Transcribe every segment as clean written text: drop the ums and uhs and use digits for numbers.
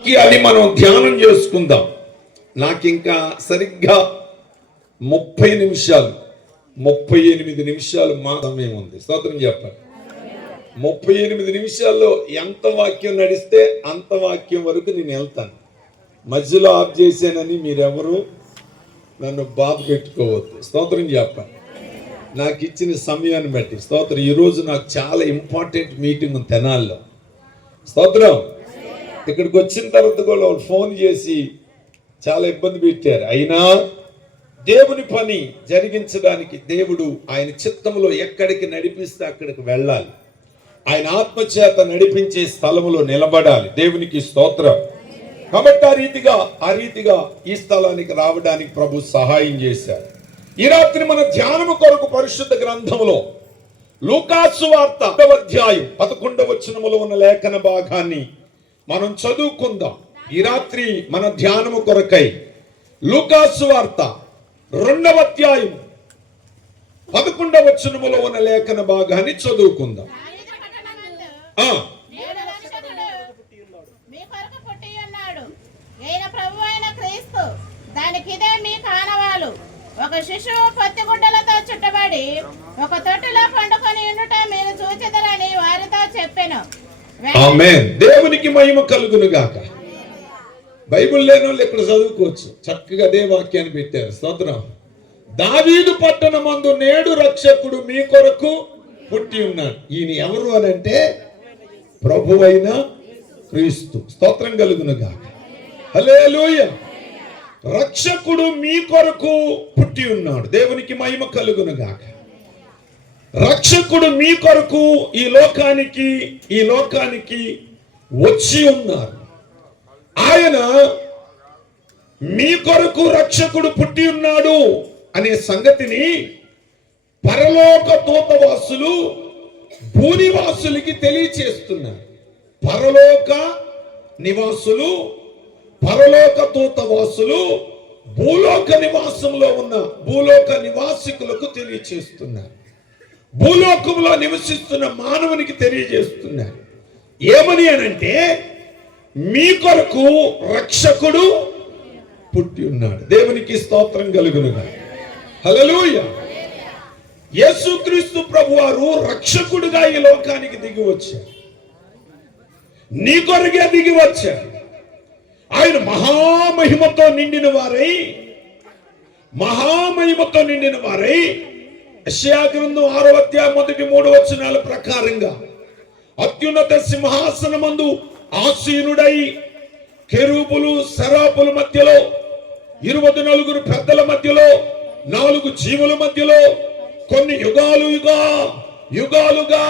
అది మనం ధ్యానం చేసుకుందాం. నాకు ఇంకా సరిగ్గా 30 నిమిషాలు 38 నిమిషాలు మా సమయం ఉంది. స్తోత్రం చెప్పండి. 38 నిమిషాల్లో ఎంత వాక్యం నడిస్తే అంత వాక్యం వరకు నేను వెళ్తాను. మధ్యలో ఆఫ్ చేశానని మీరెవరు నన్ను బాధ పెట్టుకోవద్దు. స్తోత్రం చెప్పండి. నాకు ఇచ్చిన సమయాన్ని బట్టి స్తోత్రం. ఈరోజు నాకు చాలా ఇంపార్టెంట్ మీటింగ్ ఉంది తెనాల్లో. స్తోత్రం. ఇక్కడికి వచ్చిన తర్వాత కూడా వాళ్ళు ఫోన్ చేసి చాలా ఇబ్బంది పెట్టారు. అయినా దేవుని పని జరిగించడానికి దేవుడు ఆయన చిత్తంలో ఎక్కడికి నడిపిస్తే అక్కడికి వెళ్ళాలి. ఆయన ఆత్మచేత నడిపించే స్థలములో నిలబడాలి. దేవునికి స్తోత్రం. కాబట్టి ఆ రీతిగా ఈ స్థలానికి రావడానికి ప్రభు సహాయం చేశారు. ఈ రాత్రి మన ధ్యానము కొరకు పరిశుద్ధ గ్రంథములో లూకాసు వార్త 1వ అధ్యాయం 11వ వచనములో ఉన్న లేఖన భాగాన్ని మనం చదువుకుందాం. ఈ రాత్రి మన ధ్యానము కొరకై లూకాసు వార్త 2వ అధ్యాయం 11వ వచనములో ఉన్న లేఖన భాగాన్ని చదువుకుందాం. దానికిదే మీ కానవాలు. ఒక శిశువు పత్తిగుడ్డలతో చుట్టబడి ఒక తొట్టిలో పండుకొని ఉండుట మీరు చూచెదరని వారితో చెప్పెను. ఆమేన్. దేవునికి మహిమ కలుగును గాక. బైబిల్ లేని వాళ్ళు ఇక్కడ చదువుకోవచ్చు. చక్కగా అదే వాక్యాన్ని పెట్టారు. స్తోత్రం. దావీదు పట్టణమందు నేడు రక్షకుడు మీ కొరకు పుట్టి ఉన్నాడు. ఈయన ఎవరు అని అంటే ప్రభువైన క్రీస్తు. స్తోత్రం కలుగును గాక. హల్లెలూయా. రక్షకుడు మీ కొరకు పుట్టి ఉన్నాడు. దేవునికి మహిమ కలుగును గాక. రక్షకుడు మీ కొరకు ఈ లోకానికి వచ్చి ఉన్నారు. ఆయన మీ కొరకు రక్షకుడు పుట్టి ఉన్నాడు అనే సంగతిని పరలోక దూతవాసులు భూనివాసులకి తెలియచేస్తున్నారు. పరలోక నివాసులు, పరలోక దూతవాసులు భూలోక నివాసంలో ఉన్న భూలోక నివాసికులకు తెలియచేస్తున్నారు. భూలోకంలో నివసిస్తున్న మానవునికి తెలియజేస్తున్నారు. ఏమని అనంటే మీ కొరకు రక్షకుడు పుట్టి ఉన్నాడు. దేవునికి స్తోత్రం కలుగునుగా. హల్లెలూయా. యేసుక్రీస్తు ప్రభువారు రక్షకుడుగా ఈ లోకానికి దిగి వచ్చారు. నీ కొరకే దిగి వచ్చారు. ఆయన మహామహిమతో నిండిన వారై యెషయా గ్రంథం 6వ అధ్యాయం 1-3 వచనాల ప్రకారంగా అత్యున్నత సింహాసనమందు ఆసీనుడై కెరూబులు సెరాపుల మధ్యలో 24 పెద్దల మధ్యలో 4 జీవుల మధ్యలో కొన్ని యుగాలుగా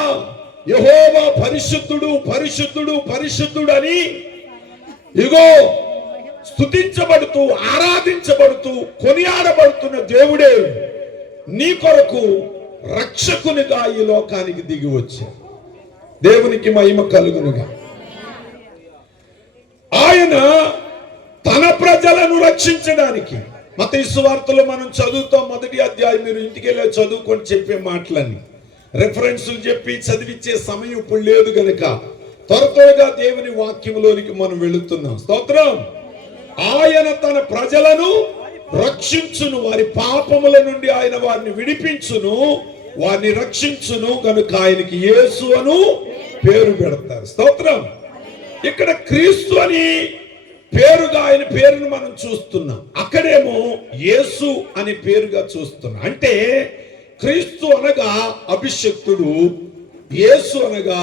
యెహోవా పరిశుద్ధుడు పరిశుద్ధుడు పరిశుద్ధుడు అని ఇగో స్తుతించబడుతూ ఆరాధించబడుతూ కొనియాడబడుతున్న దేవుడే నీ కొరకు రక్షకునిగా ఈ లోకానికి దిగి వచ్చాడు. దేవునికి మహిమ కలుగునుగా. ఆయన తన ప్రజలను రక్షించడానికి మత్తయి సువార్తలో మనం చదువుతాం. 1వ అధ్యాయం మీరు ఇంటికి వెళ్ళి చదువుకొని చెప్పే మాటలన్నీ రెఫరెన్సులు చెప్పి చదివించే సమయం ఇప్పుడు లేదు గనుక త్వరగా దేవుని వాక్యంలోనికి మనం వెళుతున్నాం. స్తోత్రం. ఆయన తన ప్రజలను రక్షించును, వారి పాపముల నుండి ఆయన వారిని విడిపించును, వారిని రక్షించును కనుక ఆయనకి యేసు అను పేరు పెడతారు. స్తోత్రం. ఇక్కడ క్రీస్తు అని పేరుగా ఆయన పేరును మనం చూస్తున్నాం. అక్కడేమో యేసు అని పేరుగా చూస్తున్నాం. అంటే క్రీస్తు అనగా అభిషక్తుడు, యేసు అనగా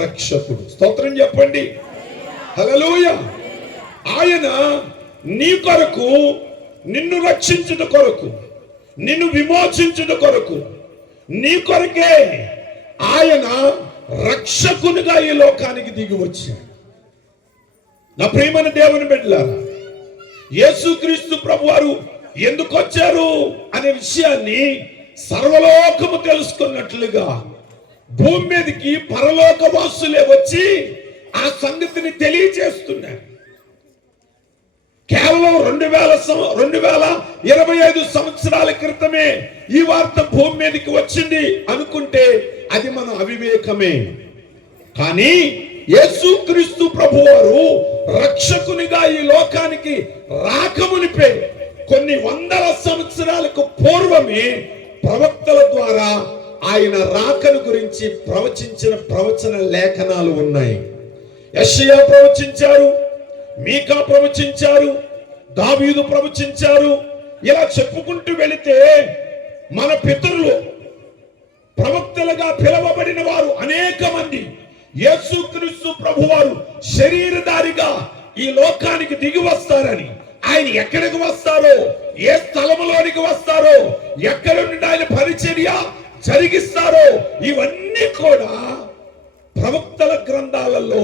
రక్షకుడు. స్తోత్రం చెప్పండి. హల్లెలూయా. ఆయన నీ కొరకు, నిన్ను రక్షించుట కొరకు, నిన్ను విమోచించుట కొరకు, నీ కొరకే ఆయన రక్షకునిగా ఈ లోకానికి దిగి వచ్చాడు. నా ప్రియమైన దేవుని బిడ్డలారా, యేసుక్రీస్తు ప్రభువారు ఎందుకు వచ్చారు అనే విషయాన్ని సర్వలోకము తెలుసుకున్నట్లుగా భూమి మీదకి పరలోక వాసులే వచ్చి ఆ సంగతిని తెలియజేస్తున్నారు. కేవలం 2025 సంవత్సరాల క్రితమే ఈ వార్త భూమి మీదకి వచ్చింది అనుకుంటే అది మన అవివేకమే. కానీ యేసుక్రీస్తు ప్రభువారు రక్షకునిగా ఈ లోకానికి రాకమునిపే కొన్ని వందల సంవత్సరాలకు పూర్వమే ప్రవక్తల ద్వారా ఆయన రాకను గురించి ప్రవచించిన ప్రవచన లేఖనాలు ఉన్నాయి. యెషయా ప్రవచించారు, మీకా ప్రవచించారు, దావీదు ప్రవచించారు. ఇలా చెప్పుకుంటూ వెళితే మన పితరులు ప్రవక్తలుగా పిలువబడిన వారు అనేక మంది యేసుక్రీస్తు ప్రభువారు శరీరధారిగా ఈ లోకానికి దిగి వస్తారని, ఆయన ఎక్కడికి వస్తారో, ఏ స్థలములోనికి వస్తారో, ఎక్కడి నుండి ఆయన పరిచర్య జరిగిస్తారో, ఇవన్నీ కూడా ప్రవక్తల గ్రంథాలలో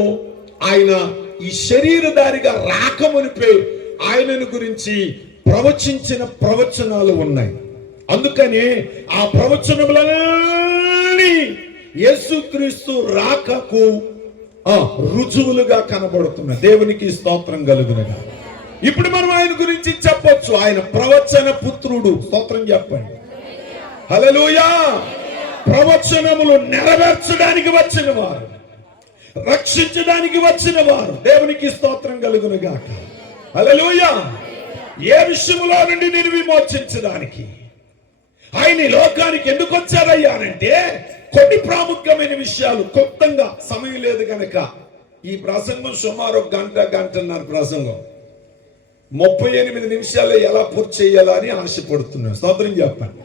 ఆయన ఈ శరీరధారిగా రాకమునిపే ఆయనను గురించి ప్రవచించిన ప్రవచనాలు ఉన్నాయి. అందుకని ఆ ప్రవచనములన్నీ యేసుక్రీస్తు రాకకు రుజువులుగా కనబడుతున్నాయి. దేవునికి స్తోత్రం కలుగునుగా. ఇప్పుడు మనం ఆయన గురించి చెప్పొచ్చు, ఆయన ప్రవచన పుత్రుడు. స్తోత్రం చెప్పండి. హల్లెలూయా. ప్రవచనములు నెరవేర్చడానికి వచ్చిన వారు, రక్షించడానికి వచ్చిన వారు. దేవునికి స్తోత్రం కలుగునుగాక. హల్లెలూయా. ఏ విషయంలో నుండి నేను విమోచించడానికి ఆయన ఈ లోకానికి ఎందుకు వచ్చారయ్యానంటే కొన్ని ప్రాముఖ్యమైన విషయాలు. క్లుప్తంగా సమయం లేదు కనుక ఈ ప్రసంగం సుమారు గంటన్నర ప్రసంగం 38 నిమిషాలు ఎలా పూర్తి చేయాలా అని ఆశపడుతున్నాను. స్తోత్రం చెప్పండి.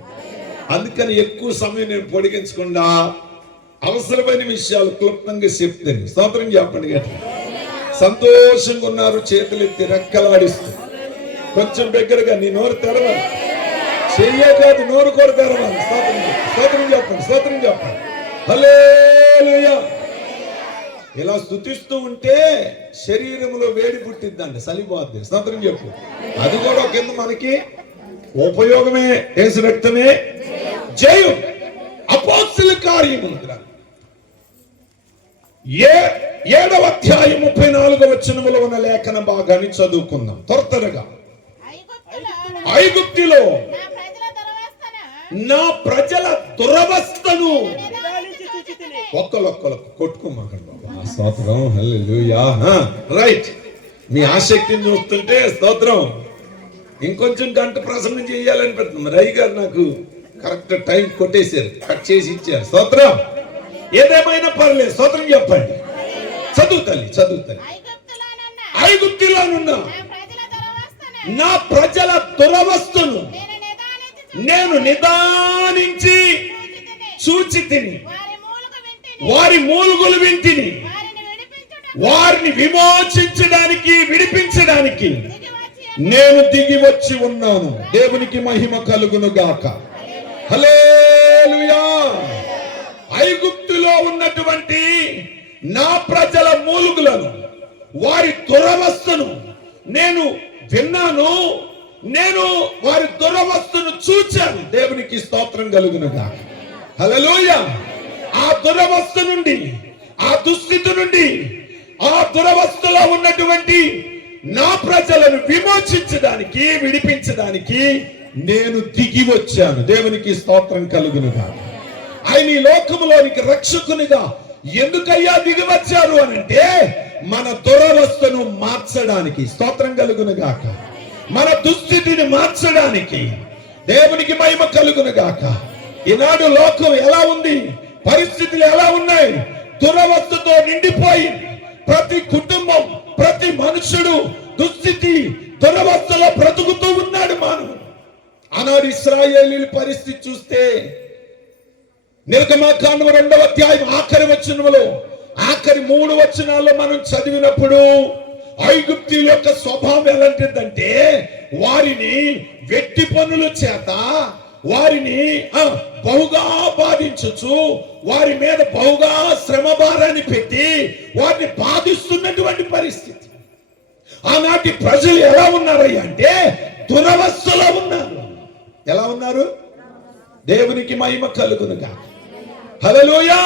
అందుకని ఎక్కువ సమయం నేను పొడిగించకుండా అవసరమైన విషయాలు క్లుప్తంగా చెప్తాను. స్తోత్రం చెప్పండి. గట్ల సంతోషంగా ఉన్నారు, చేతులు ఎత్తి రెక్కలాడిస్తూ. కొంచెం దగ్గరగా నీ నోరు తెరవాలి, చెయ్యే కాదు నోరు కూడా తెరవాలి. స్తోత్రం చెప్పండి. స్తోత్రం చెప్పండి. హల్లెలూయా. ఇలా స్తుతిస్తూ ఉంటే శరీరంలో వేడి పుట్టిద్దండి, సలిపోద్ది. స్తోత్రం చెప్పు. అది కూడా కింద మనకి ఉపయోగమే. యేసు రక్తమే జయం. అపోస్తలుల కార్యములు 7వ అధ్యాయం 34వ వచనములో ఉన్న లేఖన భాగాన్ని చదువుకుందాం త్వరగా. ఐగుప్తులో నా ప్రజల దురవస్థను ఒక్కలొక్కలకు కొట్టుకోమాకండి బాబా. స్తోత్రం. హల్లెలూయా. రైట్. మీ ఆసక్తిని చూస్తుంటే స్తోత్రం. ఇంకొంచెం గంట ప్రసంగం చేయాలనిపిస్తుంది. రవి గారు నాకు కరెక్ట్ టైం కొట్టేశారు, కట్ చేసి ఇచ్చారు. స్తోత్రం. ఏదేమైనా పర్లేదు. స్తోత్రం చెప్పండి. చదువు తల్లి, చదువు తల్లి. ఐగుప్తులోనున్న నా ప్రజల దురవస్థను నేను నిదానించి చూచి తిని, వారి మూలుగులు వింటిని, వారిని విమోచించడానికి విడిపించడానికి నేను దిగి వచ్చి ఉన్నాను. దేవునికి మహిమ కలుగును గాక. హల్లెలూయా. ఐగుప్తులో ఉన్నటువంటి నా ప్రజల మూలుగులను, వారి దురవస్థను నేను విన్నాను, నేను వారి దురవస్థను చూచాను. దేవునికి స్తోత్రం కలుగును గాక. హల్లెలూయా. ఆ దురవస్థ నుండి, ఆ దుస్థితి నుండి, ఆ దురవస్థలో ఉన్నటువంటి నా ప్రజలను విమోచించడానికి విడిపించడానికి నేను దిగి వచ్చాను. దేవునికి స్తోత్రం కలుగును గాక. ఆయన ఈ లోకములోనికి రక్షకునిగా ఎందుకయ్యా దిగి వచ్చారు అనంటే మన దురవస్థను మార్చడానికి. స్తోత్రం కలుగును గాక. మన దుస్థితిని మార్చడానికి. దేవునికి మహిమ కలుగును గాక. ఈనాడు లోకం ఎలా ఉంది, పరిస్థితులు ఎలా ఉన్నాయి? దురవస్థతో నిండిపోయింది. ప్రతి కుటుంబం, ప్రతి మనుషుడు దుస్థితి, దురవస్థలో బ్రతుకుతూ ఉన్నాడు మానవుడు. ఆనాడు ఇశ్రాయేలీయుల పరిస్థితి చూస్తే నిర్గమకాండం 2వ అధ్యాయం ఆఖరి వచనములో, ఆఖరి 3 వచనాల్లో మనం చదివినప్పుడు ఐగుప్తీయుల యొక్క స్వభావం ఎలాంటిదంటే వారిని వెట్టి పనుల చేత వారిని బహుగా బాధించచ్చు, వారి మీద బహుగా శ్రమ భారాన్ని పెట్టి వారిని బాధిస్తున్నటువంటి పరిస్థితి. ఆనాటి ప్రజలు ఎలా ఉన్నారయ్యా అంటే దురవస్థలో ఉన్నారు. ఎలా ఉన్నారు? దేవునికి మహిమ కలుగునుగా. హల్లెలూయా.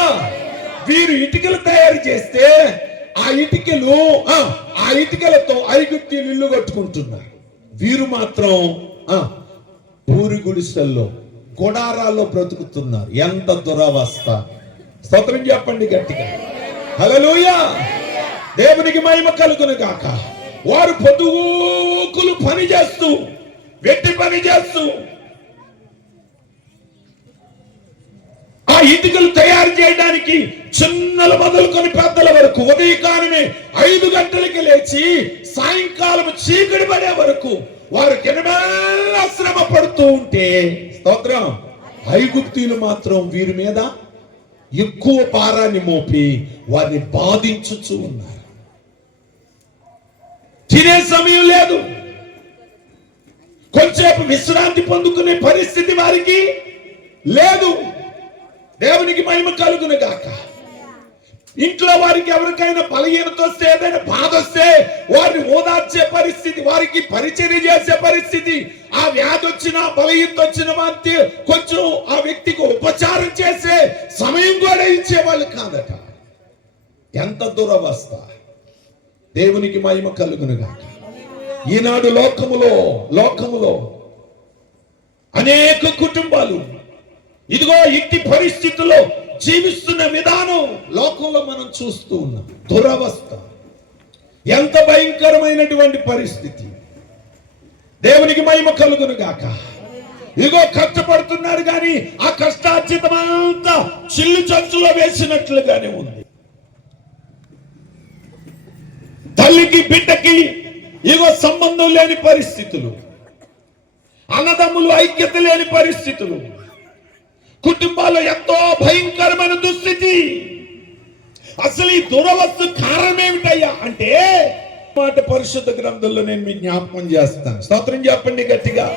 వీరు ఇటుకలు తయారు చేస్తే ఆ ఇటుకలతో ఐగుప్తీయులు ఇల్లు కట్టుకుంటున్నారు. వీరు మాత్రం పూరి గుడిసెల్లో, గుడారాల్లో బ్రతుకుతున్నారు. ఎంత దురవస్థ! స్తోత్రం చెప్పండి గట్టిగా. హల్లెలూయా. దేవునికి మహిమ కలుగును గాక. వారు పొద్దుగూకులు పని చేస్తూ, వెట్టి పని చేస్తూ ఆ ఇటుకలు తయారు చేయడానికి చిన్నలు మొదలుకొని పెద్దల వరకు ఉదయకాలమే 5 గంటలకి లేచి సాయంకాలం చీకటి పడే వరకు వారు దినమెల్లా శ్రమ పడుతూ ఉంటే, స్తోత్రం, ఐగుప్తీయులు మాత్రం వీరి మీద ఎక్కువ భారాన్ని మోపి వారిని బాధించుచూ ఉన్నారు. తినే సమయం లేదు, కొంచెంసేపు విశ్రాంతి పొందుకునే పరిస్థితి వారికి లేదు. దేవునికి మహిమ కలుగును గాక. ఇంట్లో వారికి ఎవరికైనా బలహీనత వస్తే, ఏదైనా బాధ వస్తే వారిని ఓదార్చే పరిస్థితి, వారికి పరిచర్య చేసే పరిస్థితి, ఆ వ్యాధి వచ్చినా బలహీనత వచ్చిన వారికి కొంచెం ఆ వ్యక్తికి ఉపచారం చేసే సమయం కూడా ఇచ్చేవాళ్ళు కాదట. ఎంత దురవస్థ. దేవునికి మహిమ కలుగును గాక. ఈనాడు లోకములో అనేక కుటుంబాలు ఇదిగో ఇట్టి పరిస్థితుల్లో జీవిస్తున్న విధానం లోకంలో మనం చూస్తూ ఉన్నాం. దురవస్థ. ఎంత భయంకరమైనటువంటి పరిస్థితి. దేవునికి మహిమ కలుగును గాక. ఇదిగో కష్టపడుతున్నారు కానీ ఆ కష్టార్జితమంతా చిల్లు చంచులో వేసినట్లుగానే ఉంది. తల్లికి బిడ్డకి ఇదిగో సంబంధం లేని పరిస్థితులు, అన్నదమ్ములు ఐక్యత లేని పరిస్థితులు, కుటుంబాల్లో ఎంతో భయంకరమైన దుస్థితి. అసలు ఈ దురవస్థ కారణం ఏమిటయ్యా అంటే, మాట పరిశుద్ధ గ్రంథంలో నేను మీకు జ్ఞాపకం చేస్తాను. స్తోత్రం చెప్పండి గట్టిగా.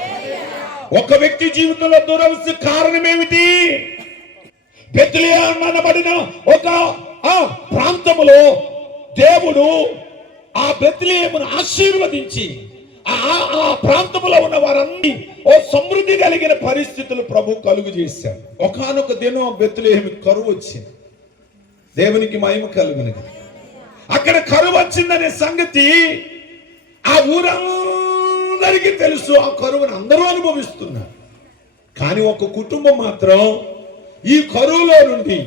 ఒక వ్యక్తి జీవితంలో దురవస్థ కారణం ఏమిటి? బెత్లెహేము అనబడిన ఒక ప్రాంతములో దేవుడు ఆ బెత్లెహేమును ఆశీర్వదించి ఆ ప్రాంతంలో ఉన్న వారన్నీ ఓ సమృద్ధి కలిగిన పరిస్థితులు ప్రభు కలుగు చేశాడు. ఒకానొక దినం బెత్లెహేము కరువు వచ్చింది. దేవునికి మహిమ కలుగును. అక్కడ కరువు వచ్చిందనే సంగతి ఆ ఊరందరికీ తెలుసు. ఆ కరువును అందరూ అనుభవిస్తున్నారు. కానీ ఒక కుటుంబం మాత్రం ఈ కరువులో నుండి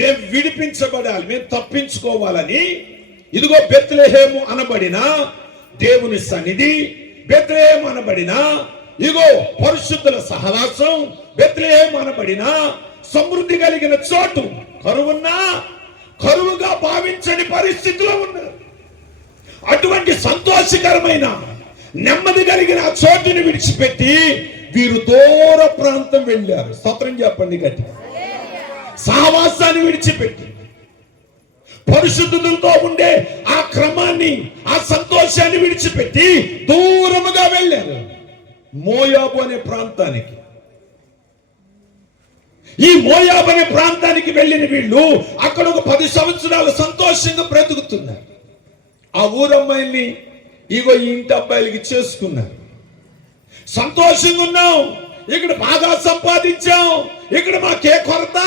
మేము విడిపించబడాలి, మేము తప్పించుకోవాలని ఇదిగో బెత్లెహేము అనబడిన దేవుని సన్నిధి, బెత్లెహేము అనబడిన ఇగో పరిశుద్ధుల సహవాసం, బెత్లెహేము అనబడిన సమృద్ధి కలిగిన చోటు కరువుగా భావించని పరిస్థితిలో ఉన్నారు. అటువంటి సంతోషకరమైన నెమ్మది కలిగిన ఆ చోటుని విడిచిపెట్టి వీరు దూర ప్రాంతం వెళ్ళారు. స్తోత్రం చెప్పండి గట్టిగా. సహవాసాన్ని విడిచిపెట్టి పరిశుద్ధులతో ఉండే ఆ క్రమాన్ని, ఆ సంతోషాన్ని విడిచిపెట్టి దూరముగా వెళ్ళారు మోయాబు అనే ప్రాంతానికి. ఈ మోయాబు అనే ప్రాంతానికి వెళ్ళిన వీళ్ళు అక్కడ ఒక 10 సంవత్సరాలు సంతోషంగా బ్రతుకుతున్నారు. ఆ ఊరమ్మాయిల్ని ఇగో ఈ ఇంటి అబ్బాయిలకి చేసుకున్నారు. సంతోషంగా ఉన్నాం, ఇక్కడ బాగా సంపాదించాం, ఇక్కడ మాకే కొరత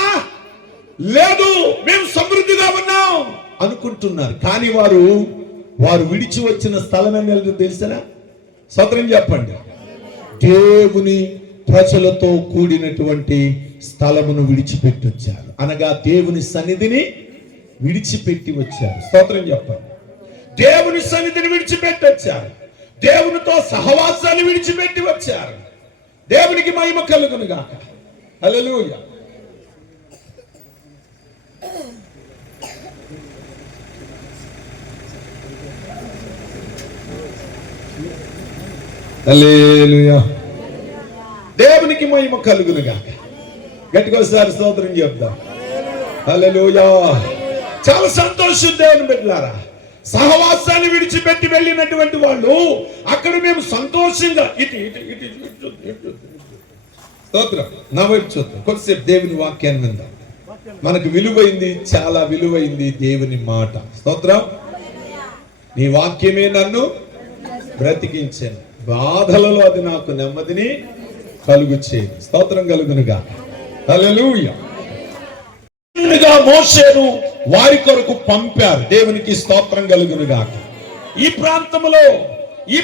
లేదు, మేము సమృద్ధిగా ఉన్నాం అనుకుంటున్నారు. కానీ వారు విడిచి వచ్చిన స్థలం ఏంటో తెలిసినా? స్తోత్రం చెప్పండి. దేవుని ప్రజలతో కూడినటువంటి స్థలమును విడిచిపెట్టి వచ్చారు. అనగా దేవుని సన్నిధిని విడిచిపెట్టి వచ్చారు. స్తోత్రం చెప్పండి. దేవుని సన్నిధిని విడిచిపెట్టి వచ్చారు. దేవునితో సహవాసాన్ని విడిచిపెట్టి వచ్చారు. దేవునికి మహిమ కలుగును గాక. హల్లెలూయా. హల్లెలూయా. దేవునికి మహిమ కలుగును గాక. గట్టిగా ఒకసారి స్తోత్రం చెప్దాం. హల్లెలూయా. చాలా సంతోషం దేవుని బిడ్డలారా. సహవాసాన్ని విడిచిపెట్టి వెళ్ళినటువంటి వాళ్ళు అక్కడ మేము సంతోషంగా స్తోత్రం. నా వైపు చూద్దాం కొద్దిసేపు. దేవుని వాక్యాన్ని విందాం. మనకు విలువైంది, చాలా విలువైంది దేవుని మాట. స్తోత్రం. నీ వాక్యమే నన్ను బ్రతికించాను, బాధలలో అది నాకు నెమ్మదిని కలుగు చేయను. స్తోత్రం కలుగునుగా. హల్లెలూయా. మోషేను వారి కొరకు పంపారు. దేవునికి స్తోత్రం కలుగునుగా. ఈ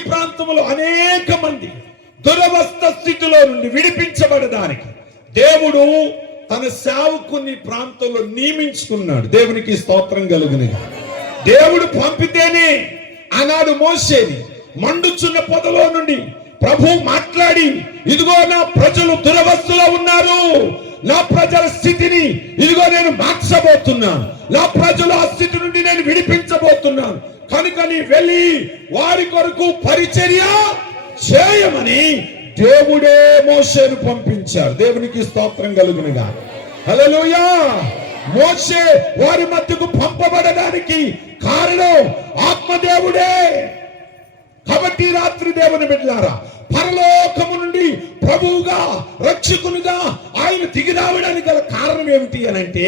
ప్రాంతంలో అనేక మంది దురవస్థ స్థితిలో నుండి విడిపించబడడానికి దేవుడు తన సేవకుని ప్రాంతంలో నియమించుకున్నాడు. దేవునికి స్తోత్రం కలుగునుగా. దేవుడు పంపితేనే ఆనాడు మోసేని మండుచున్న పొదలో నుండి ప్రభు మాట్లాడి, ఇదిగో నా ప్రజలు దురవస్థలో ఉన్నారు, నా ప్రజల స్థితిని ఇదిగో నేను మార్చబోతున్నాను, నా ప్రజలు ఆ స్థితి నుండి నేను విడిపించబోతున్నాను, కనుక నీ వెళ్ళి వారి కొరకు పరిచర్య చేయమని దేవుడే మోషేను పంపించారు. దేవునికి స్తోత్రం కలుగునుగా. హల్లెలూయా. మోషే వారి మధ్యకు పంపబడడానికి కారణం ఆత్మదేవుడే. కాబట్టి రాత్రి దేవుని బిడ్డలారా, పరలోకము నుండి ప్రభువుగా రక్షకునిగా ఆయన దిగి రావడానికి గల కారణం ఏమిటి అని అంటే,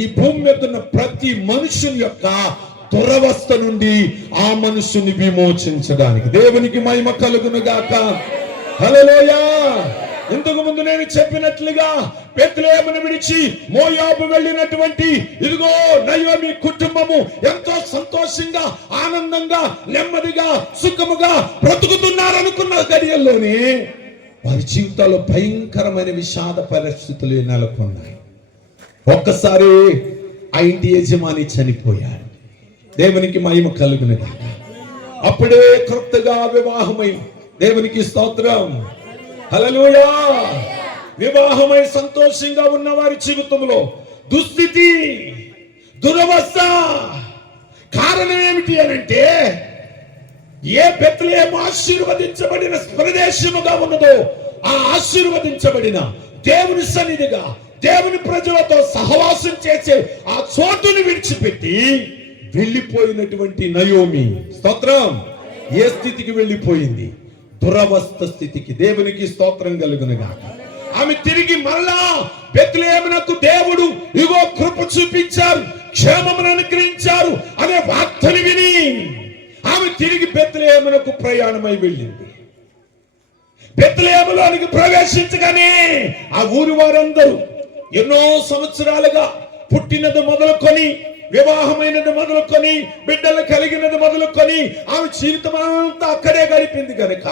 ఈ భూమి మీద ఉన్న ప్రతి మనుషుని యొక్క దురవస్థ నుండి ఆ మనుషుని విమోచించడానికి. దేవునికి మహిమ కలుగును గాక. హల్లెలూయా. ఇంతకు ముందు నేను చెప్పినట్లుగా బెత్లెహేమును విడిచి మోయాబు వెళ్ళినటువంటి ఇదిగో నయోమి కుటుంబము ఎంతో సంతోషంగా, ఆనందంగా, నెమ్మదిగా, సుఖముగా బ్రతుకుతున్నారనుకున్న గడియల్లోనే వారి జీవితాల్లో భయంకరమైన విషాద పరిస్థితులు నెలకొన్నాయి. ఒక్కసారి ఆ ఇంటి యజమాని చనిపోయాడు. దేవునికి మహిమ కలుగునది. అప్పుడే కొత్తగా వివాహమై, దేవునికి స్తోత్రం, హల్లెలూయా, వివాహమై సంతోషంగా ఉన్న వారి జీవితంలో దుస్థితి, దురవస్థ. కారణం ఏమిటి అనంటే, ఏ బెత్లెహేము ఆశీర్వదించబడిన ప్రదేశముగా ఉన్నదో ఆ ఆశీర్వదించబడిన దేవుని సన్నిధిగా, దేవుని ప్రజలతో సహవాసం చేసే ఆ చోటుని విడిచిపెట్టి వెళ్ళిపోయినటువంటి నయోమి, స్తోత్రం, ఏ స్థితికి వెళ్ళిపోయింది? దురవస్థ స్థితికి. దేవునికి స్తోత్రం కలుగునుగా. ఆమె తిరిగి మరలా బెత్లెహేమునకు దేవుడు ఇగో కృప చూపించారు, క్షేమమును అనుగ్రహించారు అనే వార్తను విని ఆమె తిరిగి బెత్లెహేమునకు ప్రయాణమై వెళ్ళింది. బెత్లెహేములోనికి ప్రవేశించగానే ఆ ఊరి వారందరూ ఎన్నో సంవత్సరాలుగా పుట్టినది మొదలుకొని, వివాహమైనది మొదలుకొని, బిడ్డలు కలిగినది మొదలుకొని ఆమె జీవితం అంతా అక్కడే గడిపింది కనుక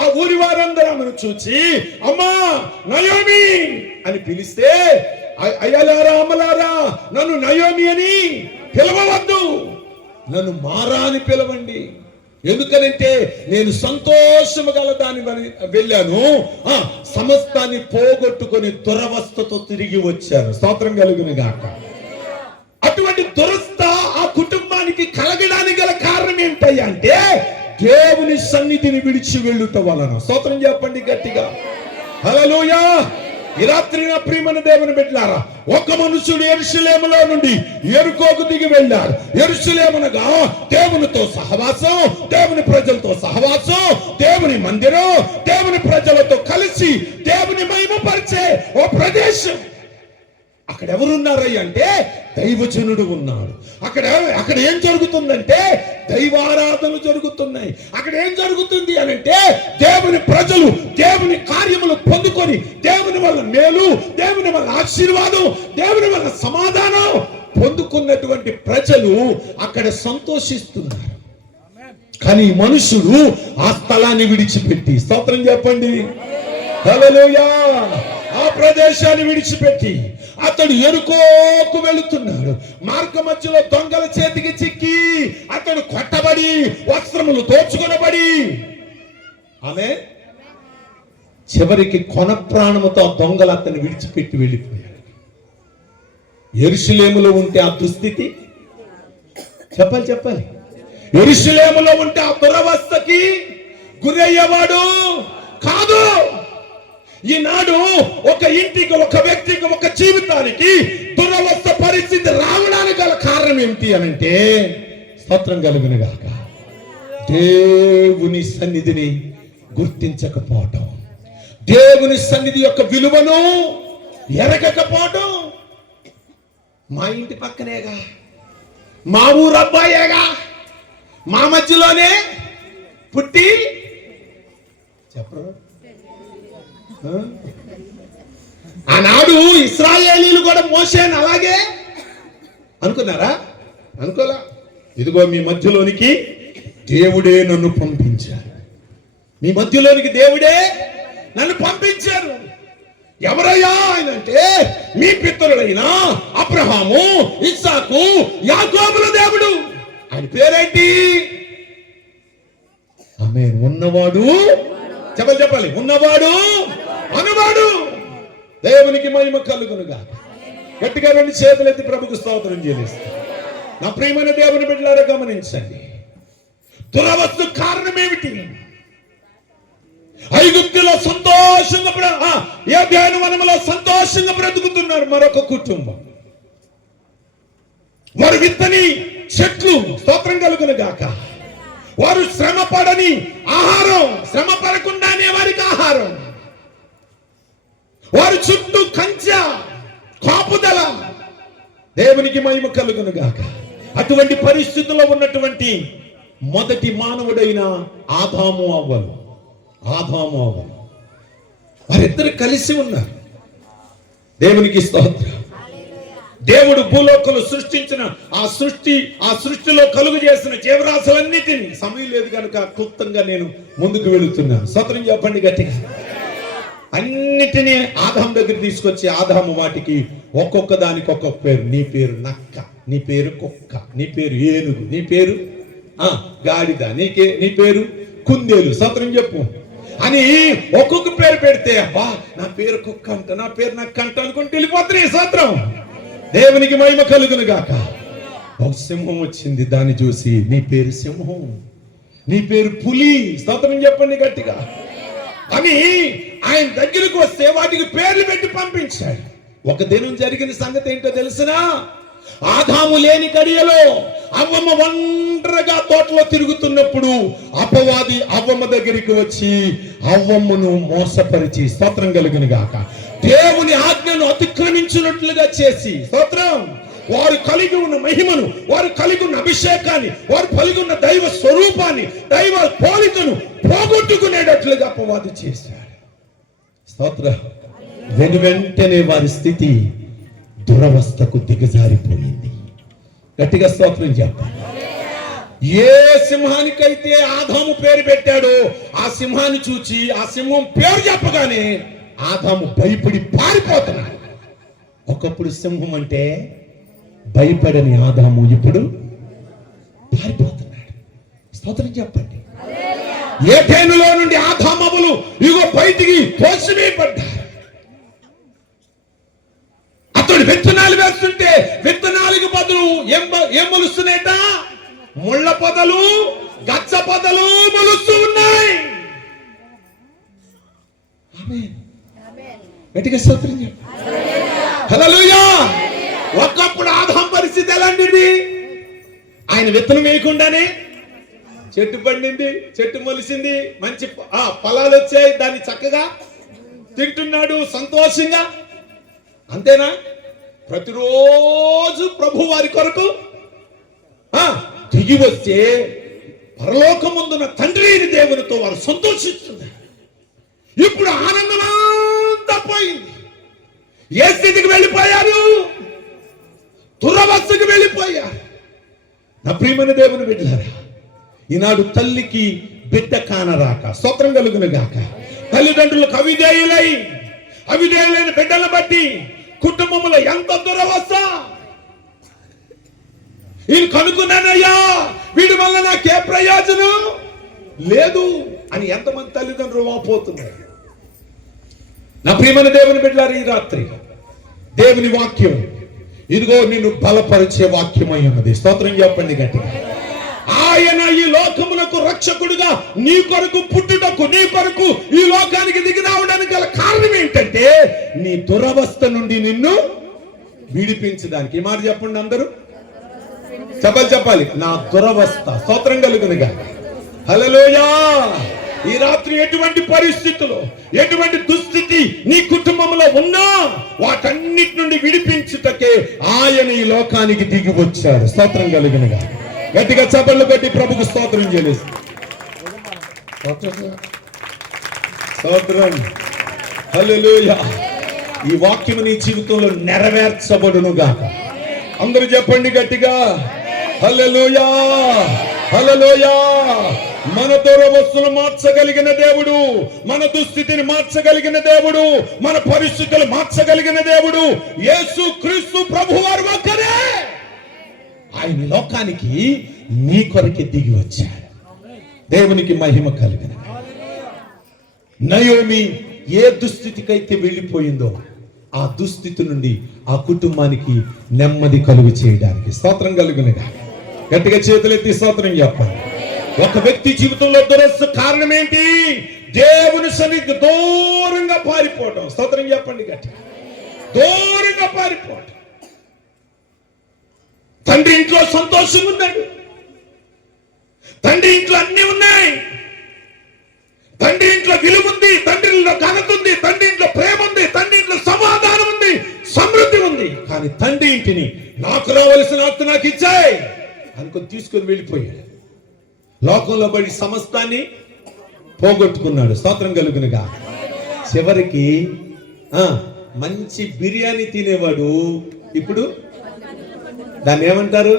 ఆ ఊరి వారందరూ ఆమెను చూచి, అమ్మా నయోమి అని పిలిస్తే, అయ్యలారా, అమ్మలారా, నన్ను నయోమి అని పిలవవద్దు, నన్ను మారా అని పిలవండి. ఎందుకనంటే నేను సంతోషము గల దాని వెళ్ళాను, సమస్తాన్ని పోగొట్టుకొని దురవస్థతో తిరిగి వచ్చాను. స్తోత్రం కలుగును గాక. అటువంటి దురస్థ ఆ కుటుంబానికి కలగడానికి గల కారణం ఏంటయ్యా అంటే, దేవుని సన్నిధిని విడిచి వెళ్ళుట వలన. స్తోత్రం చెప్పండి గట్టిగా. హల్లెలూయా. ఈ రాత్రి నా ప్రియమైన దేవుని బిడ్డలారా, ఒక మనుషుడు యెరూషలేములో నుండి యెరికోకు దిగి వెళ్ళాడు. యెరూషలేమునగా దేవునితో సహవాసం, దేవుని ప్రజలతో సహవాసం, దేవుని మందిరం, దేవుని ప్రజలతో కలిసి దేవుని మహిమపరిచే ఓ ప్రదేశం. అక్కడ ఎవరున్నారయ్య అంటే దైవజనుడు ఉన్నాడు. అక్కడ ఏం జరుగుతుందంటే దైవారాధనలు జరుగుతున్నాయి. అక్కడ ఏం జరుగుతుంది అనంటే దేవుని ప్రజలు దేవుని కార్యములు పొందుకొని దేవుని వల్ల మేలు, దేవుని వల్ల ఆశీర్వాదం, దేవుని వల్ల సమాధానం పొందుకున్నటువంటి ప్రజలు అక్కడ సంతోషిస్తున్నారు. కానీ మనుషుడు ఆ స్థలాన్ని విడిచిపెట్టి, స్తోత్రం చెప్పండి, హల్లెలూయా, ఆ ప్రదేశాన్ని విడిచిపెట్టి అతడు యెరికోకు వెళుతున్నాడు. మార్గ మధ్యలో దొంగల చేతికి చిక్కి అతడు కొట్టబడి, వస్త్రములు దోచుకొనబడి, ఆమె చివరికి కొన ప్రాణముతో దొంగలు అతన్ని విడిచిపెట్టి వెళ్ళిపోయాడు. యెరూషలేములో ఉంటే ఆ దుస్థితి, చెప్పాలి, యెరూషలేములో ఉంటే ఆ దురవస్థకి గురయ్యేవాడు కాదు. ఈనాడు ఒక ఇంటికి, ఒక వ్యక్తికి, ఒక జీవితానికి దురవస్థ పరిస్థితి రావడానికి గల కారణం ఏమిటి అనంటే, స్తోత్రం కలుగును గాక, దేవుని సన్నిధిని గుర్తించకపోవటం, దేవుని సన్నిధి యొక్క విలువను ఎరగకపోవటం. మా ఇంటి పక్కనేగా, మా ఊరు అబ్బాయేగా, మా మధ్యలోనే పుట్టి చెప్పరు. ఆనాడు ఇశ్రాయేలీలు కూడా మోషేని అలాగే అనుకున్నారా? అనుకోలా. ఇదిగో మీ మధ్యలోనికి దేవుడే నన్ను పంపించారు, మీ మధ్యలోనికి దేవుడే నన్ను పంపించారు. ఎవరయ్యా ఆయన అంటే, మీ పితరులైన అబ్రహాము, ఇస్సాకు, యాకోబుల దేవుడు. ఆయన పేరేంటి? ఆమె ఉన్నవాడు, చెప్పాలి, ఉన్నవాడు అనువాడు. దేవునికి మహిమ కలుగునుగా. గట్టిగా రెండు చేతులు ఎత్తి ప్రభుకు స్తోత్రం చెల్లిస్తాను. నా ప్రియమైన దేవుని బిడ్డలారా గమనించండి, దురవస్థ కారణం ఏమిటి? ఐగుప్తులో సంతోషంగా ఏదెను వనములో సంతోషంగా బ్రతుకుతున్నారు మరొక కుటుంబం. వారు విత్తని చెట్లు, స్తోత్రం కలుగును గాక. వారు శ్రమ పడని ఆహారం, శ్రమ పడకుండానే వారికి ఆహారం. వారి చుట్టూ కంచె కాపుదల. దేవునికి మహిమ కలుగును గాక. అటువంటి పరిస్థితుల్లో ఉన్నటువంటి మొదటి మానవుడైన ఆదాము అవ్వలు వారిద్దరు కలిసి ఉన్నారు. దేవునికి స్తోత్రం. దేవుడు భూలోకంలో సృష్టించిన ఆ సృష్టిలో కలుగు చేసిన జీవరాశులన్నిటినీ, సమయం లేదు కనుక క్లుప్తంగా నేను ముందుకు వెళుతున్నాను. స్తోత్రం చెప్పండి గట్టిగా. అన్నిటినీ ఆదాము దగ్గర తీసుకొచ్చి ఆదాము వాటికి ఒక్కొక్క దానికి ఒక్కొక్క పేరు. నీ పేరు నక్క, నీ పేరు కుక్క, నీ పేరు ఏనుగు, నీ పేరు గాడిద, నీ పేరు కుందేలు, స్తోత్రం చెప్పు అని ఒక్కొక్క పేరు పెడితే, అబ్బా నా పేరు కుక్క అంట, నా పేరు నక్క అంట అనుకుంటే వెళ్ళిపోతున్నాయి. స్తోత్రం. దేవునికి మహిమ కలుగును గాక. ఒక సింహం వచ్చింది, దాన్ని చూసి నీ పేరు సింహం, నీ పేరు పులి, స్తోత్రం చెప్పండి గట్టిగా అని ఆయన దగ్గరకు వస్తే వాటికి పేర్లు పెట్టి పంపించాడు. ఒక దినం జరిగిన సంగతి ఏంటో తెలిసినా, ఆదాము లేని గడియలో అవ్వమ్మ ఒంటరిగా తోటలో తిరుగుతున్నప్పుడు అపవాది అవ్వమ్మ దగ్గరికి వచ్చి అవ్వమ్మను మోసపరిచి, స్తోత్రం కలుగును గాక, దేవుని ఆజ్ఞను అతిక్రమించినట్లుగా చేసి, స్తోత్రం, వారు కలిగి ఉన్న మహిమను, వారు కలిగి ఉన్న అభిషేకాన్ని, వారు కలిగి ఉన్న దైవ స్వరూపాన్ని, దైవ పోలికను పోగొట్టుకునేటట్లుగా అపవాది చేశాడు. స్తోత్రం. వెంటనే వారి స్థితి దురవస్థకు దిగజారిపోయింది. గట్టిగా స్తోత్రం చెప్పాలి. ఏ సింహానికైతే ఆదాము పేరు పెట్టాడో ఆ సింహాన్ని చూచి ఆ సింహం పేరు చెప్పగానే ఆదాము భయపడి పారిపోతున్నాడు. ఒకప్పుడు సింహం అంటే భయపడని ఆదాము ఇప్పుడు పారిపోతున్నాడు. స్తోత్రం చెప్పండి. ఏదెనులో నుండి ఆదాములు ఇగో బయటికి తోసివేయబడ్డారు. అతడు విత్తనాలు వేస్తుంటే విత్తనాలకు బదులు ఏం మొలుస్తున్నాయట? ముళ్ళ పొదలు, గచ్చ పొదలు మొలుస్తూ ఉన్నాయి. గట్టిగా స్తోత్రం చెప్పు. హల్లెలూయా. ఒకప్పుడు ఆదాము పరిస్థితి ఎలాంటిది? ఆయన విత్తనం వేయకుండానే చెట్టు పండింది, చెట్టు మొలిసింది, మంచి ఫలాలు వచ్చాయి, దాన్ని చక్కగా తింటున్నాడు సంతోషంగా. అంతేనా? ప్రతిరోజు ప్రభు వారి కొరకు దిగి వస్తే పరలోకముందున్న తండ్రి అయిన దేవునితో వారు సంతోషిస్తున్నారు. ఇప్పుడు ఆనందమంతా పోయింది. ఏ స్థితికి వెళ్ళిపోయారు? దురవస్థకు వెళ్ళిపోయారు. నా ప్రియమైన దేవుని బిడ్డలారా, ఈనాడు తల్లికి బిడ్డ కానరాక, స్తోత్రం కలుగును గాక, తల్లిదండ్రులకు అవిధేయులైన బిడ్డలను బట్టి కుటుంబంలో ఎంత దురవస్థ. ఈయన కనుక్కున్నానయ్యా, వీడి వల్ల నాకే ప్రయోజనం లేదు అని ఎంతమంది తల్లిదండ్రులు వాపోతున్నారు. నా ప్రియమైన దేవుని బిడ్డలారా, ఈ రాత్రి దేవుని వాక్యం ఇదిగో నిన్ను బలపరిచే వాక్యమై ఉన్నది. స్తోత్రం చెప్పండి గట్టిగా. ఆయన ఈ లోకమునకు రక్షకుడుగా నీ కొరకు పుట్టుటకు, నీ కొరకు ఈ లోకానికి దిగి రావడానికి గల కారణం ఏంటంటే నీ దురవస్థ నుండి నిన్ను విడిపించడానికి. ఈ మాట చెప్పండి అందరూ, చెప్పాలి. నా దురవస్థ, స్తోత్రం కలుగునుగా. హల్లెలూయా. ఈ రాత్రి ఎటువంటి పరిస్థితులు, ఎటువంటి దుస్థితి నీ కుటుంబంలో ఉన్నా వాటన్నిటి నుండి విడిపించుటకే ఆయన ఈ లోకానికి దిగి వచ్చాడు. స్తోత్రం కలుగునుగా. గట్టిగా చప్పట్లు కొట్టి ప్రభుకు స్తోత్రం చెల్లిస్తాం. స్తోత్రం. హల్లెలూయా. ఈ వాక్యం నీ జీవితంలో నెరవేర్చబడును గాక. అందరూ చెప్పండి గట్టిగా, హల్లెలూయా, హల్లెలూయా. మన దురవస్థను మార్చగలిగిన దేవుడు, మన దుస్థితిని మార్చగలిగిన దేవుడు, మన పరిస్థితులు మార్చగలిగిన దేవుడు యేసు క్రీస్తు ప్రభువారు ఒక్కరే. ఆయన లోకానికి నీ కొరకే దిగి వచ్చాడు. దేవునికి మహిమ కలుగును. నయోమి ఏ దుస్థితికైతే వెళ్ళిపోయిందో ఆ దుస్థితి నుండి ఆ కుటుంబానికి నెమ్మది కలుగు చేయడానికి స్తోత్రం కలుగునుగా. గట్టిగా చేతులెత్తి స్తోత్రం చెప్పండి. ఒక వ్యక్తి జీవితంలో దురస్సు కారణం ఏంటి? దేవుని సన్నిధికి దూరంగా పారిపోవటం. స్తోత్రం చెప్పండి గట్టిగా. దూరంగా పారిపోవటం. తండ్రి ఇంట్లో సంతోషంగా ఉన్నాడు, తండ్రి ఇంట్లో అన్ని ఉన్నాయి, తండ్రి ఇంట్లో విలువ ఉంది, తండ్రి ఇంట్లో ఘనత ఉంది, తండ్రి ఇంట్లో ప్రేమ ఉంది, తండ్రి ఇంట్లో సమాధానం ఉంది, సమృద్ధి ఉంది. కానీ తండ్రి ఇంటిని నాకు రావలసిన ఆస్తి నాకు ఇచ్చాయి అనుకుని తీసుకొని వెళ్ళిపోయాడు. లోకంలో పడి సమస్తాన్ని పోగొట్టుకున్నాడు. స్తోత్రం కలుగునుగా. చివరికి మంచి బిర్యానీ తినేవాడు ఇప్పుడు దాన్ని ఏమంటారు?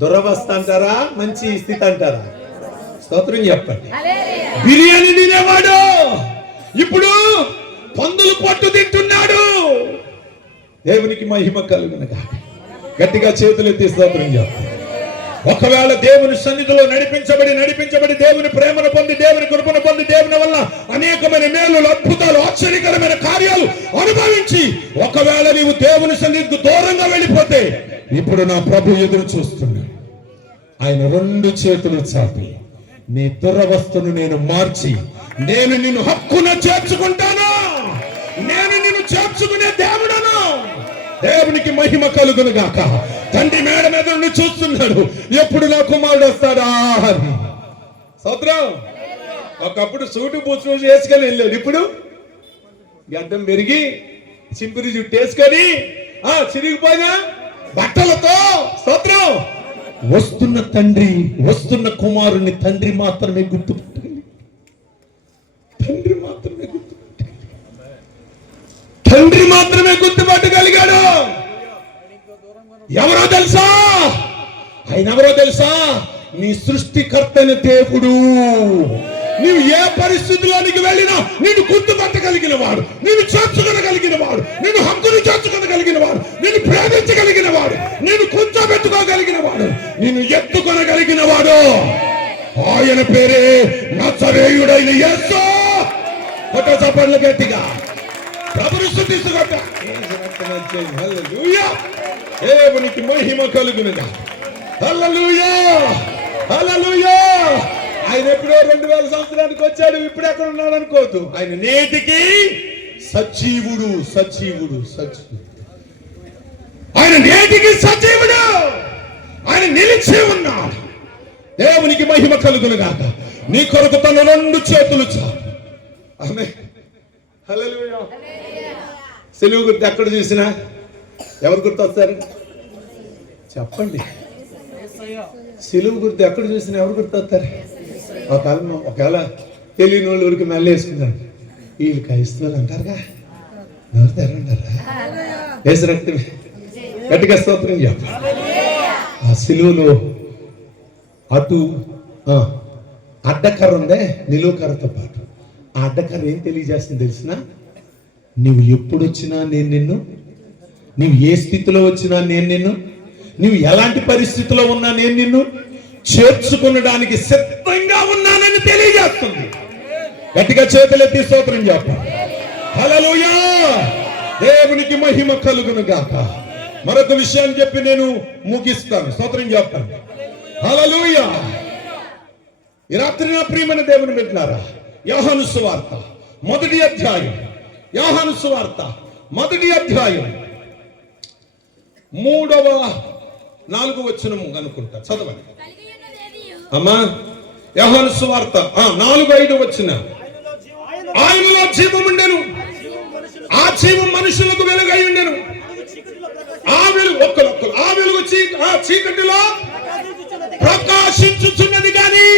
దురవస్థ అంటారా, మంచి స్థితి అంటారా? స్తోత్రం చెప్పండి. బిర్యానీ తినేవాడు ఇప్పుడు పందులు పట్టు తింటున్నాడు. దేవునికి మహిమ కలుగునుగా. గట్టిగా చేతులెత్తి స్తోత్రం చెప్పండి. ఒకవేళ దేవుని సన్నిధిలో నడిపించబడి దేవుని ప్రేమను పొంది, దేవుని కృపను పొంది, దేవుని వల్ల అనేకమైన మేలులు, అద్భుతాలు, ఆశ్చర్యకరమైన కార్యాలు అనుభవించి ఒకవేళ నీవు దేవుని సన్నిధికి దూరంగా వెళ్ళిపోతే ఇప్పుడు నా ప్రభు ఎదురు చూస్తున్నాడు. ఆయన 2 చేతులు చాపి నీ దురవస్థను నేను మార్చి నేను నిన్ను హక్కున చేర్చుకుంటాను. నేను నిన్ను చేర్చుకునే దేవుడను. దేవునికి మహిమ కలుగును గాక. తండ్రి మేడ మీద నుండి చూస్తున్నాడు, ఎప్పుడు నా కుమారుడు వస్తాడా అని. సోదరం, ఒకప్పుడు సూటు బూసు వేసుకొని వెళ్ళాడు, ఇప్పుడు గడ్డం పెరిగి చింపిరి జుట్టు వేసుకొని చిరిగిపోయిన బట్టలతో సోదరం వస్తున్న తండ్రి, వస్తున్న కుమారుని తండ్రి మాత్రమే గుర్తుపట్టగలి, తండ్రి మాత్రమే గుర్తుపట్టగలిగాడు. ఎవరో తెలుసా? ఆయన ఎవరో తెలుసా? నీ సృష్టికర్తైన దేవుడు. నీవు ఏ పరిస్థితిలోనికి వెళ్ళినా నిన్ను గుర్తుపట్టగలిగిన వాడు, నిన్ను చేర్చుకోగలిగిన వాడు, నిన్ను హక్కును చేర్చుకోగలిగిన వాడు, నిన్ను ప్రేమించగలిగిన వాడు, నిన్ను కూర్చోబెట్టుకోగలిగిన వాడు, నిన్ను ఎత్తుకొనగలిగిన వాడు. ఆయన పేరే నజరేయుడైన యేసు. కొట్ట చప్పట్లు గట్టిగా ప్రభుని స్తుతించుకొట్ట. హల్లెలూయా. దేవునికి మహిమ కలుగునుగా. హల్లెలూయా, హల్లెలూయా. ఆయన ఎప్పుడో 2000 సంవత్సరానికి వచ్చాడు, ఇప్పుడు ఎక్కడ ఉన్నాడు అనుకోవద్దు. ఆయన నేటికి సజీవుడు, సజీవుడు, సజీవుడు. ఆయన నేటికి సజీవుడు. ఆయన నిలిచి ఉన్నాడు. దేవునికి మహిమ కలుగునుగాక. నీ కొరకు తన 2 చేతులు చాలు. ఆమేన్. హల్లెలూయా. సిలువ గుర్తు ఎక్కడ చూసినా ఎవరు గుర్తొస్తారు? చెప్పండి. సిలువ గుర్తు ఎక్కడ చూసినా ఎవరు గుర్తొస్తారు? ఒకవేళ తెలియని వాళ్ళు ఊరికి మెల్లేసుకున్నాడు, వీళ్ళు క్రైస్తవులు అంటారుగా, ఎవరు తెరంటారా? వేసి రక్తమే. గట్టిగా స్తోత్రం చెప్పాలి. ఆ సిలువలో అటు అడ్డకర్ర ఉందే, నిలువు కర్రతో పాటు ఆ అడ్డకర్ర ఏం తెలియజేస్తుంది తెలిసిన? నువ్వు ఎప్పుడు వచ్చినా నేను నిన్ను, నువ్వు ఏ స్థితిలో వచ్చినా నేను నిన్ను, నువ్వు ఎలాంటి పరిస్థితిలో ఉన్నా నేను నిన్ను చేర్చుకునడానికి సిద్ధంగా ఉన్నానని తెలియజేస్తుంది. గట్టిగా చేతులెత్తి స్తోత్రం చెప్పాలి. హల్లెలూయా. దేవునికి మహిమ కలుగును గాక. మరొక విషయాన్ని చెప్పి నేను ముగిస్తాను. స్తోత్రం చెప్పండి. హల్లెలూయా. ఈ రాత్రి నా ప్రియమైన దేవుని బిడ్డలారా, యోహాను సువార్త 1వ అధ్యాయం, యోహాను సువార్త 1వ అధ్యాయం 3-4 వచనము అనుకుంటా, చదవండి అమ్మా. యోహాను సువార్త 4-5 వచనం. ఆయనలో జీవం ఉండెను, ఆ జీవం మనుషులకు వెలుగై ఉండెను. ఆ వెలుగు ఒక్కరొక్కరు ఆ వెలుగు చీకటిలో ప్రకాశించుచున్నది కానీ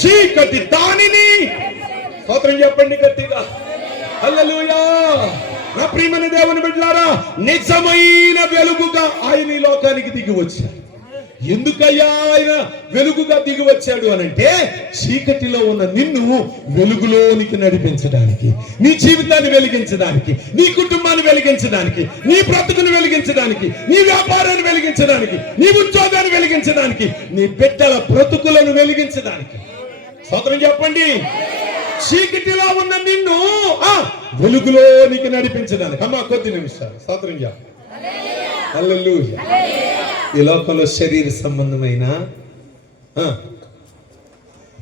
చీకటి దానిని. స్తోత్రం చెప్పండి గట్టిగా. హల్లెలూయా. నా ప్రియమైన దేవుని బిడ్డలారా, నిజమైన వెలుగుగా ఆయన ఈ లోకానికి దిగి వచ్చాడు. ఎందుకయ్యా ఆయన వెలుగుగా దిగి వచ్చాడు అనంటే చీకటిలో ఉన్న నిన్ను వెలుగులోనికి నడిపించడానికి, నీ జీవితాన్ని వెలిగించడానికి, నీ కుటుంబాన్ని వెలిగించడానికి, నీ బ్రతుకును వెలిగించడానికి, నీ వ్యాపారాన్ని వెలిగించడానికి, నీ ఉద్యోగాన్ని వెలిగించడానికి, నీ బిడ్డల బ్రతుకులను వెలిగించడానికి. స్తోత్రం చెప్పండి. చీకటిలో ఉన్న నిన్ను వెలుగులోనికి నడిపించడానికి. అమ్మా కొద్ది నిమిషాలు స్తోత్రం చెప్పండి. హల్లెలూయా. ఈ లోకంలో శరీర సంబంధమైన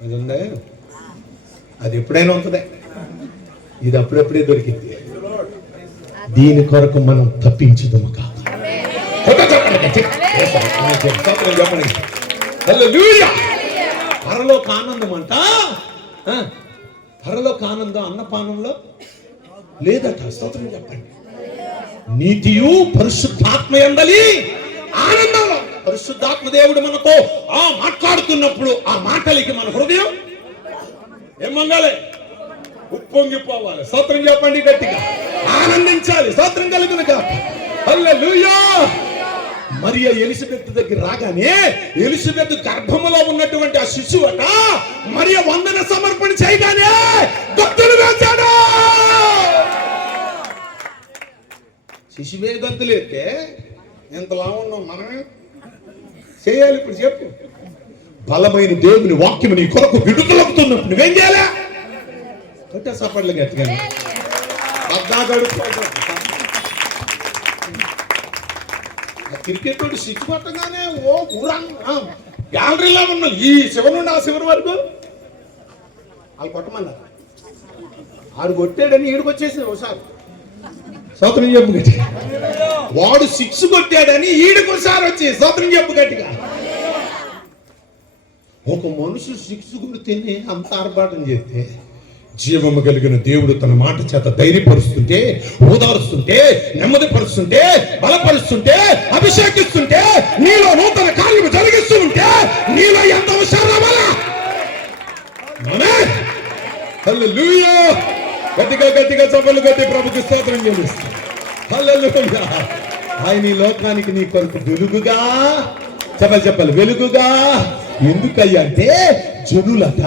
అది ఉందా, అది ఎప్పుడైనా ఉంటుందే, ఇది అప్పుడప్పుడే దొరికింది. దీని కొరకు మనం తప్పించుదాము కాక. పరలోక ఆనందం అంట, పరలోక ఆనందం అన్నపానంలో లేదట. స్తోత్రం చెప్పండి. నీతియు పరిశుద్ధాత్మ యందలి ఆనందంలో. పరిశుద్ధాత్మ దేవుడు మనతో మాట్లాడుతున్నప్పుడు ఆ మాటలకి మన హృదయం ఏం మంగాలి, ఉప్పొంగిపోవాలి. స్తోత్రం చెప్పండి గట్టిగా, ఆనందించాలి. స్తోత్రం కలుగును గాక. హల్లెలూయా. మరియ ఎలిజబెత్ దగ్గర రాగానే ఎలిజబెత్ గర్భములో ఉన్నటువంటి ఆ శిశువు అట మరియ వందన సమర్పణ చేయగానే గంతులు వేశాడు. శిశువే గంతులు ఎత్తే ఎంతలా ఉన్నాం మనమే చేయాలి. ఇప్పుడు చెప్పు, బలమైన దేవుని వాక్యం నీ కొరకు విడుదలవుతున్నప్పుడు నువ్వేం చేయాలా? కొట్టే సపడ్లు గట్టిగా క్రికెట్ తోటి సిక్స్ కొట్టగానే ఓ ఊరా గ్యాలరీలా ఉన్నాం. ఈ శివరు నుండి ఆ శివరి వరకు వాళ్ళు కొట్టమన్నారు. ఆడు కొట్టాడని ఈడుకొచ్చేసి ఒకసారి స్తోత్రం చెప్పు గట్టిగా. వాడు సిక్స్ కొట్టాడని ఈడుకోసారి వచ్చి స్తోత్రం చెప్పు గట్టిగా. ఒక మనుషులు సిక్స్ కొడితేనే అంత ఆర్భాటం చేస్తే జీవము కలిగిన దేవుడు తన మాట చేత ధైర్యపరుస్తుంటే, ఓదారుస్తుంటే, నెమ్మది పరుస్తుంటే, బలపరుస్తుంటే, అభిషేకిస్తుంటే, నీలో నూతన కార్యము జరిగిస్తూ ఉంటే నీలో ఎంత హుషారవ్వాలా? హల్లెలూయా. గట్టిగా గట్టిగా చప్పలు కొట్టి ప్రభుకి స్తోత్రం చెల్లిస్తాం. హల్లెలూయా. ఆయన ఈ లోకానికి నీ కొరకు వెలుగుగా చెప్పాలి వెలుగుగా. ఎందుకయ్యా అంటే జనులట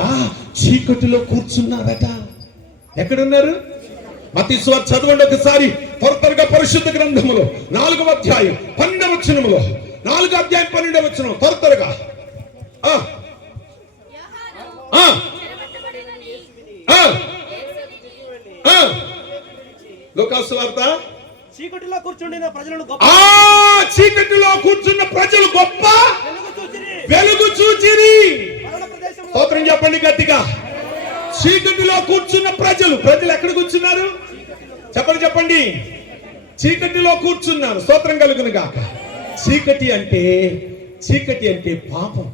చీకటిలో కూర్చున్నారట. ఎక్కడున్నారు? మత్తయి సువార్త చదవండి ఒకసారి త్వరగా. పరిశుద్ధ గ్రంథములో 4వ అధ్యాయం 12వ వచనములో, 4వ అధ్యాయం 12వ వచనం త్వరగా. లూకాసు సువార్త. చీకటిలో కూర్చున్న ప్రజలు గొప్ప వెలుగు చూచిరి. స్తోత్రం చెప్పండి గట్టిగా. చీకటిలో కూర్చున్న ప్రజలు ఎక్కడ కూర్చున్నారు? చెప్పండి. చీకటిలో కూర్చున్నారు. స్తోత్రం కలుగును గాక. చీకటి అంటే పాపం.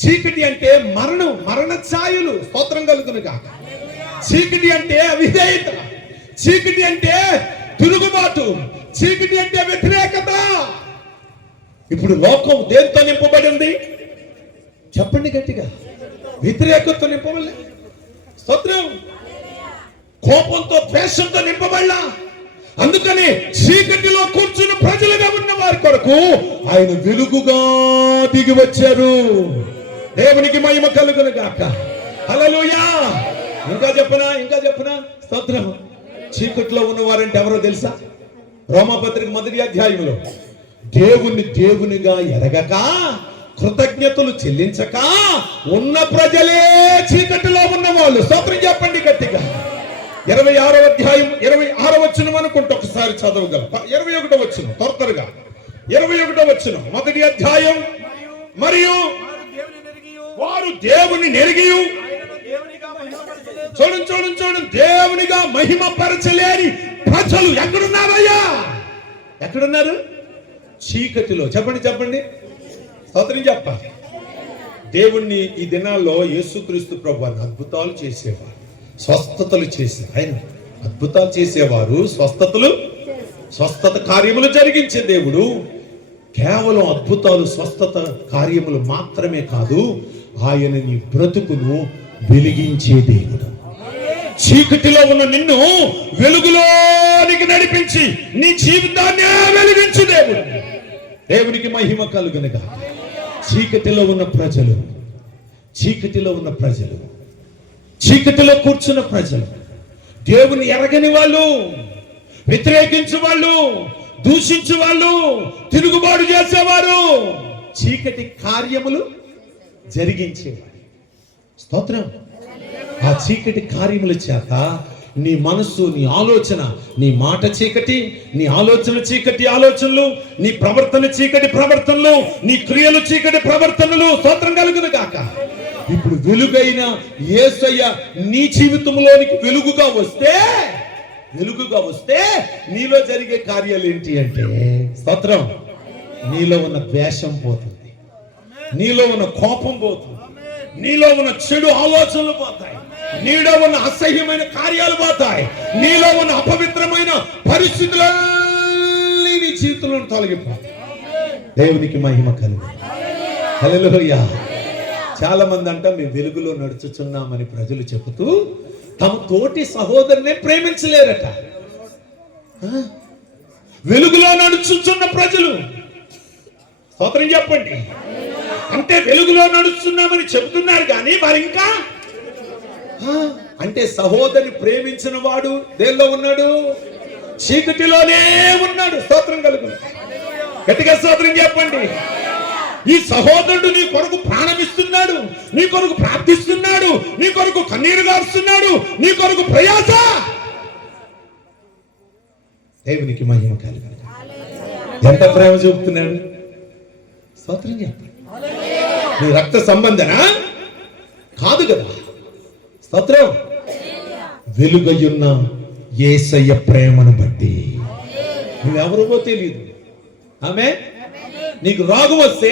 చీకటి అంటే మరణ ఛాయలు. స్తోత్రం కలుగును గాక. చీకటి అంటే అవిధేయత. చీకటి అంటే తిరుగుబాటు. చీకటి అంటే వ్యతిరేకత. ఇప్పుడు లోకం దేంతో నింపబడింది? చెప్పండి గట్టిగా. వ్యతిరేకతతో నింపబడలే. స్తోత్రం. కోపంతో, ద్వేషంతో నింపబడలా. అందుకని చీకటిలో కూర్చున్న ప్రజలుగా ఉన్న వారి కొరకు ఆయన వెలుగుగా దిగి వచ్చారు. దేవునికి మహిమ కలుగును గాక. హల్లెలూయా. ఇంకా చెప్పనా? స్తోత్రం. చీకటిలో ఉన్నవారంటే ఎవరో తెలుసా? రోమాపత్రిక 1వ అధ్యాయంలో దేవునిగా ఎరగక, కృతజ్ఞతలు చెల్లించక ఉన్న ప్రజలే చీకటిలో ఉన్నవాళ్ళు. స్తోత్రం చెప్పండి గట్టిగా. 26వ అధ్యాయం 26వ వచనం అనుకుంటా, ఒకసారి చదవగల. 21వ వచనం త్వరగా. 21వ వచనం 1వ అధ్యాయం. మరియు వారు దేవుని నెరిగియు చూడండి దేవునిగా మహిమపరచలేని ప్రజలు ఎక్కడున్నారయ్యా? ఎక్కడున్నారు? చీకటిలో. చెప్పండి. స్తోత్రం చెప్పాలి. దేవుణ్ణి ఈ దినాల్లో యేసుక్రీస్తు ప్రభువారు అద్భుతాలు చేసేవారు, స్వస్థతలు చేసేవారు. ఆయన అద్భుతాలు చేసేవారు, స్వస్థత కార్యములు జరిగించే దేవుడు. కేవలం అద్భుతాలు, స్వస్థత కార్యములు మాత్రమే కాదు, ఆయన నీ బ్రతుకును వెలిగించే దేవుడు. చీకటిలో ఉన్న నిన్ను వెలుగులోనికి నడిపించి నీ జీవితాన్ని వెలిగించు దేవుడు. దేవునికి మహిమ కలుగునుగా. చీకటిలో ఉన్న ప్రజలు, చీకటిలో ఉన్న ప్రజలు, చీకటిలో కూర్చున్న ప్రజలు, దేవుని ఎరగని వాళ్ళు, వ్యతిరేకించే వాళ్ళు, దూషించే వాళ్ళు, తిరుగుబాటు చేసేవారు, చీకటి కార్యములు జరిగించేవారు. స్తోత్రం. ఆ చీకటి కార్యముల చేత నీ మనస్సు, నీ ఆలోచన, నీ మాట చీకటి, నీ ఆలోచన చీకటి ఆలోచనలు, నీ ప్రవర్తన చీకటి ప్రవర్తనలు, నీ క్రియలు చీకటి ప్రవర్తనలు. స్తోత్రం కలుగును గాక. ఇప్పుడు వెలుగైన యేసయ్య నీ జీవితంలోనికి వెలుగుగా వస్తే నీలో జరిగే కార్యాలు ఏంటి అంటే, స్తోత్రం, నీలో ఉన్న ద్వేషం పోతుంది, నీలో ఉన్న కోపం పోతుంది, నీలో ఉన్న చెడు ఆలోచనలు పోతాయి, నీలో ఉన్న అసహ్యమైన కార్యాలు పోతాయి, నీలో ఉన్న అపవిత్రమైన పరిస్థితులన్నీ నీ జీవితంలో తొలగిపోతాయి. దేవునికి మహిమ కలుగు. హల్లెలూయా. చాలా మంది అంట మేము వెలుగులో నడుచుచున్నామని ప్రజలు చెబుతూ తమ తోటి సహోదరునే ప్రేమించలేరట. వెలుగులో నడుచుచున్న ప్రజలు, స్తోత్రం చెప్పండి, అంటే వెలుగులో నడుస్తున్నామని చెబుతున్నారు కానీ మరి ఇంకా అంటే సహోదరిని ప్రేమించిన వాడు దేనిలో ఉన్నాడు? చీకటిలోనే ఉన్నాడు. స్తోత్రం కలుగును. గట్టిగా స్తోత్రం చెప్పండి. ఈ సహోదరుడు నీ కొరకు ప్రాణమిస్తున్నాడు, నీ కొరకు ప్రార్థిస్తున్నాడు, నీ కొరకు కన్నీరు గారుస్తున్నాడు, నీ కొరకు ప్రయాస. దేవునికి మహిమ కలుగును. ఎంత ప్రేమ చూపుతున్నాడు. స్తోత్రం చెప్పండి. నీ రక్త సంబంధన కాదు కదా. స్తోత్రం. వెలుగయ్యున్న యేసయ్య ప్రేమను బట్టి నువ్వెవరికో తెలియదు. ఆమె నీకు రోగం వస్తే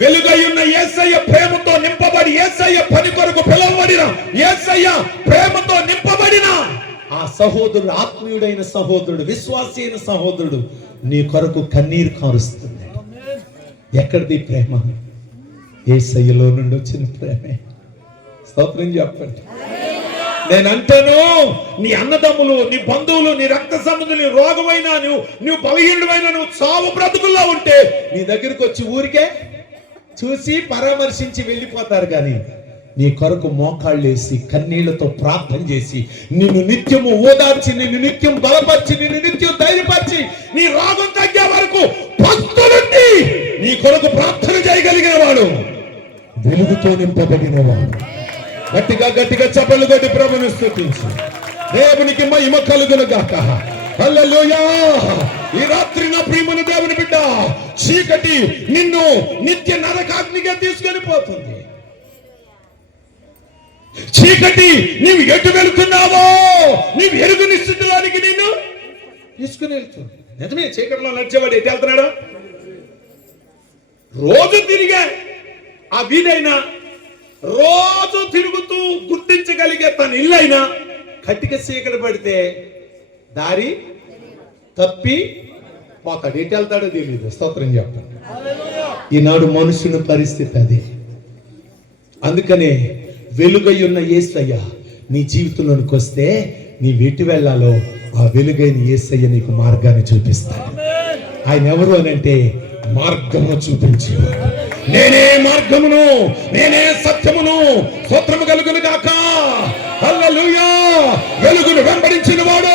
వెలుగయ్యున్న యేసయ్య ప్రేమతో నింపబడి, యేసయ్య పని కొరకు పిలువబడిన, యేసయ్య ప్రేమతో నింపబడిన ఆ సహోదరుడు, ఆత్మీయుడైన సహోదరుడు, విశ్వాసీ అయిన సహోదరుడు నీ కొరకు కన్నీరు కారుస్తున్నాడు. ఎక్కడిది ప్రేమ? యేసయ్యలో నుండి వచ్చిన ప్రేమే. స్తోత్రం చెప్పండి. నేను అంటాను, నీ అన్నదమ్ములు, నీ బంధువులు, నీ రక్త సంబంధులు, నీ రోగమైనా, నువ్వు బలహీనుడైనా, నువ్వు చావు బ్రతుకుల్లో ఉంటే నీ దగ్గరికి వచ్చి ఊరికే చూసి పరామర్శించి వెళ్ళిపోతారు. కానీ నీ కొరకు మోకాళ్ళేసి కన్నీళ్లతో ప్రార్థన చేసి నిన్ను నిత్యము ఓదార్చి, నిన్ను నిత్యం బలపరిచి, నిన్ను నిత్యం ధైర్యపరిచి, నీ రోగం తగ్గే వరకు భక్తులుండి నీ కొరకు ప్రార్థన చేయగలిగిన వాడు, వెలుగుతో నింపబడిన వాడు. గట్టిగా గట్టిగా చప్పట్లు కొట్టి ప్రభువును స్తుతించు. దేవునికి మహిమ కలుగును గాక. హల్లెలూయా. ఈ రాత్రి నా ప్రియమైన దేవుని బిడ్డ, చీకటి నిన్ను నిత్య నరకాగ్నిగా తీసుకొని పోతుంది. చీకటి నీవు ఎటు వెళ్తున్నావో నీవు ఎరుగని స్థితిలోనికి నిన్ను తీసుకుని వెళ్తుంది. నిజమే, చీకటిలో నడిచేవాడు ఎటు వెళ్తున్నాడు? రోజు తిరిగే ఆ వీధైనా, రోజు తిరుగుతూ గుర్తించగలిగే తన ఇల్లైనా కట్టిక చీకటి పడితే దారి తప్పి పోతాడు. ఎటు వెళ్తాడో తెలియదు. స్తోత్రం చెప్పండి. ఈనాడు మనుషుని పరిస్థితి అది. అందుకనే వెలుగయ్యున్న యేసయ్య నీ జీవితంలోనికి వస్తే నీ వెటు వెళ్ళాలో ఆ వెలుగైన యేసయ్య నీకు మార్గాన్ని చూపిస్తాడు. ఆయన ఎవరు అనంటే మార్గము చూపించేవాడు. నేనే మార్గమును, నేనే సత్యమును. స్తోత్రము కలుగును గాక. హల్లెలూయా. వెలుగును వెంబడించిన వాడు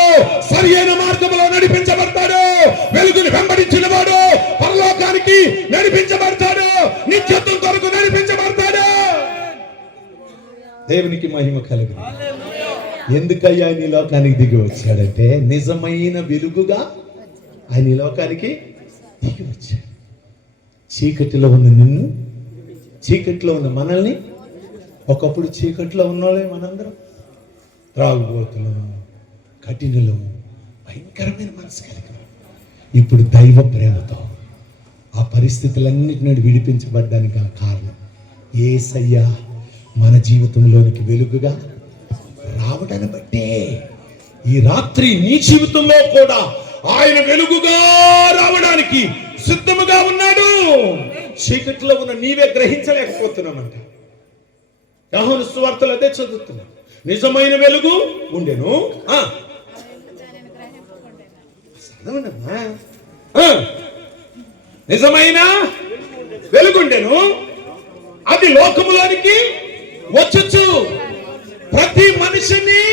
సరియైన మార్గములో నడిపించబడతాడు. వెలుగును వెంబడించిన వాడు పరలోకానికి నడిపించబడతాడు, నిత్యత్వం కొరకు నడిపించబడతాడు. దేవునికి మహిమ కలుగును. ఎందుకయ్యా ఆయన ఈ లోకానికి దిగి వచ్చాడంటే నిజమైన వెలుగుగా ఆయన ఈ లోకానికి దిగి వచ్చాడు. చీకటిలో ఉన్న నిన్ను, చీకటిలో ఉన్న మనల్ని, ఒకప్పుడు చీకటిలో ఉన్నోళ్ళే మనందరం, త్రాగుబోతులు, కఠినలు, భయంకరమైన మనసు కలిగిన, ఇప్పుడు దైవ ప్రేమతో ఆ పరిస్థితులన్నిటి నుండి విడిపించబడ్డానికి ఆ కారణం యేసయ్య మన జీవితంలోనికి వెలుగుగా రావడాన్ని బట్టే ఈ రాత్రి నీ జీవితంలో కూడా ఆయన వెలుగుగా రావడానికి సిద్ధముగా ఉన్నాడు. చీకటిలో ఉన్న నీవే గ్రహించలేకపోతున్నామంట. యోహాను సువార్తలో అదే చదువుతున్నాం. నిజమైన వెలుగు ఉండెను. నిజమైన వెలుగుండెను, అది లోకములోనికి వచ్చుచు ప్రతి మనిషిని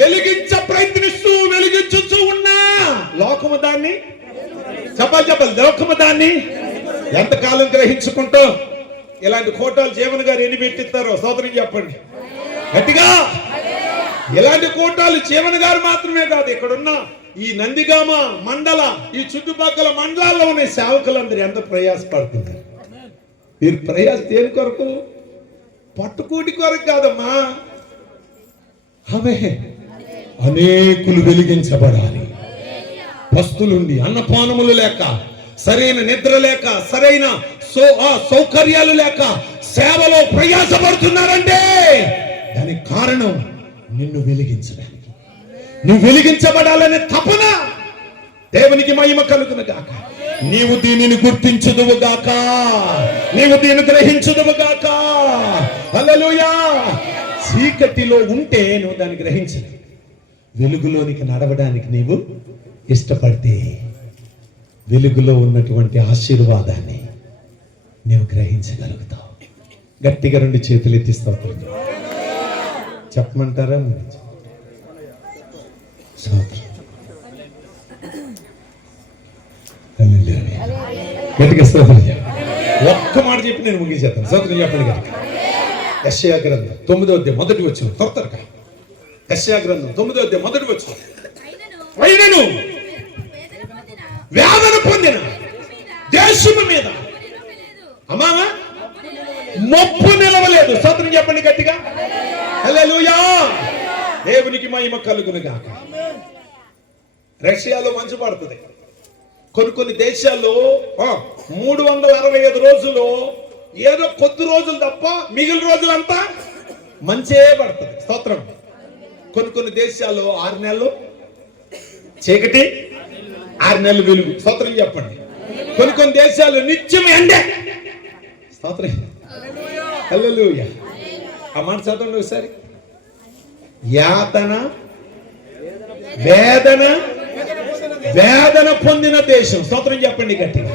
వెలిగించుచు ఉన్నా లోకము దాన్ని చెప్పాలి లోకము దాన్ని ఎంతకాలం గ్రహించుకుంటాం. ఇలాంటి కోటాలు జీవన్ గారు ఎన్ని పెట్టిస్తారో స్తోత్రం చెప్పండి గట్టిగా. ఇలాంటి కోటాలు జీవన్ గారు మాత్రమే కాదు, ఇక్కడున్న ఈ నందిగామ మండల ఈ చుట్టుపక్కల మండలాల్లో ఉన్న సేవకులందరూ ఎంత ప్రయాసపడుతున్నారు. మీరు ప్రయాస దేని కొరకు? పట్టుకూటి కొరకు కాదమ్మా. అవే అనేకులు వెలిగించబడాలి. పస్తులుండి అన్నపానములు లేక, సరైన నిద్ర లేక, సరైన సౌకర్యాలు లేక సేవలో ప్రయాసపడుతున్నారంటే దానికి కారణం నిన్ను వెలిగించడానికి. నువ్వు వెలిగించబడాలనే తపన. దేవునికి మహిమ కలుగును గాక. నీవు దీనిని గుర్తించుదువు గాక, నీవు దీన్ని గ్రహించుదువు గాక. హల్లెలూయా. చీకటిలో ఉంటే నువ్వు దాన్ని గ్రహించలేవు. వెలుగులోనికి నడవడానికి నీవు ఇష్టపడితే వెలుగులో ఉన్నటువంటి ఆశీర్వాదాన్ని నీవు గ్రహించగలుగుతావు. గట్టిగా 2 చేతులు ఎత్తిస్తావు. చెప్పమంటారా? గట్టిగా స్తోత్రం. ఒక్క మాట చెప్పి నేను ముగించేస్తాను. స్తోత్రం చెప్పండి గట్టిగా. యెషయా గ్రంథం 9వ అధ్యాయం మొదటి వచనం. త్వరగా యెషయా గ్రంథం 9వ అధ్యాయం మొదటి వచనం. అయినను వేదన పొందిన దేశము మీద అమ్మా మొప్పు నిలవలేదు. స్తోత్రం చెప్పండి గట్టిగా. హల్లెలూయా. దేవునికి మహిమ కలుగును గాక. రష్యాలో మంచు పడుతుంది. కొన్ని దేశాల్లో 365 రోజుల్లో ఏదో కొద్ది రోజులు తప్ప మిగిలిన రోజులంతా మంచే పడుతుంది. స్తోత్రం. కొన్ని దేశాల్లో 6 నెలలు చీకటి, 6 నెలలు వెలుగు. స్తోత్రం చెప్పండి. కొన్ని దేశాల్లో నిత్యం ఎండే. స్తోత్రం. హల్లెలూయా. ఆ మాట చదవండి ఒకసారి. వేదన పొందిన దేశం. స్తోత్రం చెప్పండి గట్టిగా.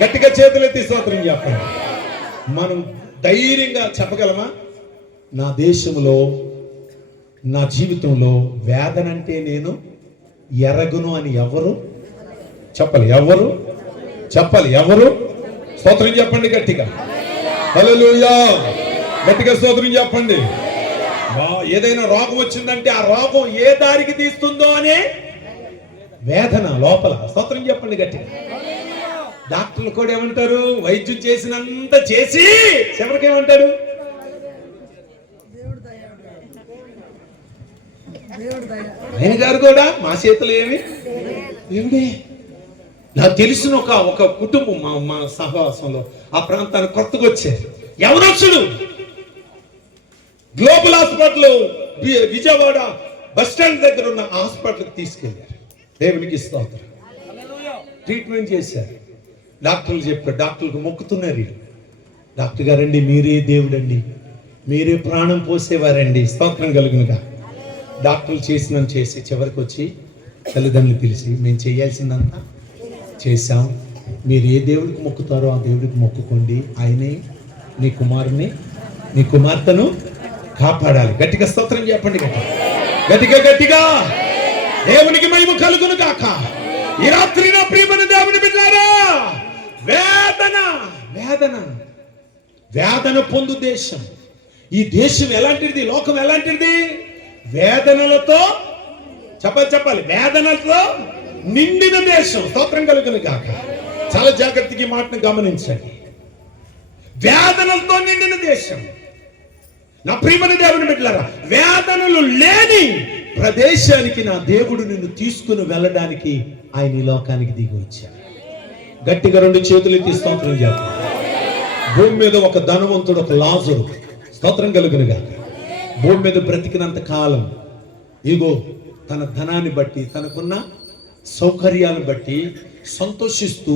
గట్టిగా చేతులెత్తి స్తోత్రం చెప్పండి. మనం ధైర్యంగా చెప్పగలమా? నా దేశంలో, నా జీవితంలో వేదన అంటే నేను ఎరగను అని ఎవరు చెప్పాలి? ఎవరు? స్తోత్రం చెప్పండి గట్టిగా. హల్లెలూయా. గట్టిగా స్తోత్రం చెప్పండి. ఏదైనా రోగం వచ్చిందంటే ఆ రోగం ఏ దారికి తీస్తుందో అనే వేదన లోపల. స్తోత్రం చెప్పండి గట్టిగా. డాక్టర్లు కూడా ఏమంటారు? వైద్యం చేసినంత చేసి చివరికి ఏమంటారు? ఆయన గారు కూడా మా చేతులు ఏమి దేవుడే. నాకు తెలిసిన ఒక కుటుంబం మా సహవాసంలో ఆ ప్రాంతానికి కొత్తగా వచ్చారు. ఎవరొచ్చుడు global hospital Vijayawada bus stand దగ్గర ఉన్న హాస్పిటల్కి తీసుకెళ్లారు. దేవునికి స్తోత్రం. ట్రీట్మెంట్ చేశారు. డాక్టర్లు చెప్పారు. డాక్టర్లకు మొక్కుతున్నారు. డాక్టర్ గారండి మీరే దేవుడండి, మీరే ప్రాణం పోసేవారండి. స్తోత్రం కలుగునుగా. డాక్టర్లు చేసి చివరికి వచ్చి తల్లిదండ్రులు పిలిచి మేము చేయాల్సిందంతా చేశాం, మీరు ఏ దేవుడికి మొక్కుతారో ఆ దేవుడికి మొక్కుకోండి, ఆయనే నీ కుమారుని నీ కుమార్తెను కాపాడాలి. గట్టిగా స్తోత్రం చెప్పండి. గట్టిగా దేవునికి మహిమ కలుగును గాక. ఈ రాత్రి నా ప్రియమైన దేవుని బిడ్డలారా, వేదన పొందు దేశం. ఈ దేశం ఎలాంటిది? లోకం ఎలాంటిది? వేదనలతో చెప్పాలి వేదనలతో నిండిన దేశం. స్తోత్రం కలుగును గాక. చాలా జాగ్రత్తగా ఈ మాటను గమనించండి. వేదనలతో నిండిన దేశం. నా ప్రియమైన దేవుని బిడ్డలారా, వేదనలు లేని ప్రదేశానికి నా దేవుడు నిన్ను తీసుకుని వెళ్ళడానికి ఆయన ఈ లోకానికి దిగి వచ్చాడు. గట్టిగా 2 చేతులు ఎత్తి స్తోత్రం చేద్దాం. భూమి మీద ఒక ధనవంతుడు, ఒక లాజరు. స్తోత్రం కలుగును గాక. భూమి మీద బ్రతికినంత కాలం ఇగో తన ధనాన్ని బట్టి, తనకున్న సౌకర్యాలను బట్టి సంతోషిస్తూ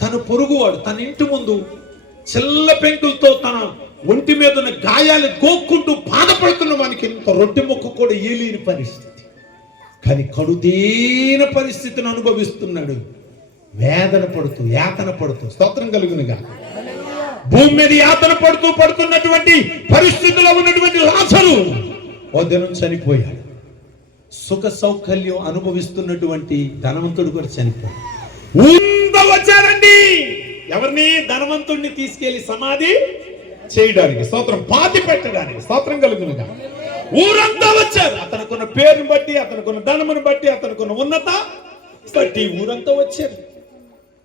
తన పొరుగువాడు తన ఇంటి ముందు చిల్ల పెంకులతో తన ఒంటి మీద ఉన్న గాయాలు గోక్కుంటూ బాధపడుతున్న మనకి ఇంత రొట్టె మొక్క కూడా ఏలేని పరిస్థితి. కానీ కడుదీన పరిస్థితిని అనుభవిస్తున్నాడు. వేదన పడుతూ యాతన పడుతూ స్తోత్రం కలుగునుగా భూమి మీద యాతన పడుతున్నటువంటి పరిస్థితిలో ఉన్నటువంటి లాజరు ఓ దినం చనిపోయాడు. సుఖ సౌకర్యం అనుభవిస్తున్నటువంటి ధనవంతుడు కూడా చనిపోయాడు. వచ్చారండి ఎవరిని? ధనవంతుడిని తీసుకెళ్లి సమాధి చేయడానికి, స్తోత్రం, పాతి పెట్టడానికి, స్తోత్రం కలుగునుగా ఊరంతా వచ్చారు. అతనుకున్న పేరుని బట్టి, అతనుకున్న ధనమును బట్టి, అతనుకున్న ఉన్నత బట్టి ఊరంతా వచ్చారు.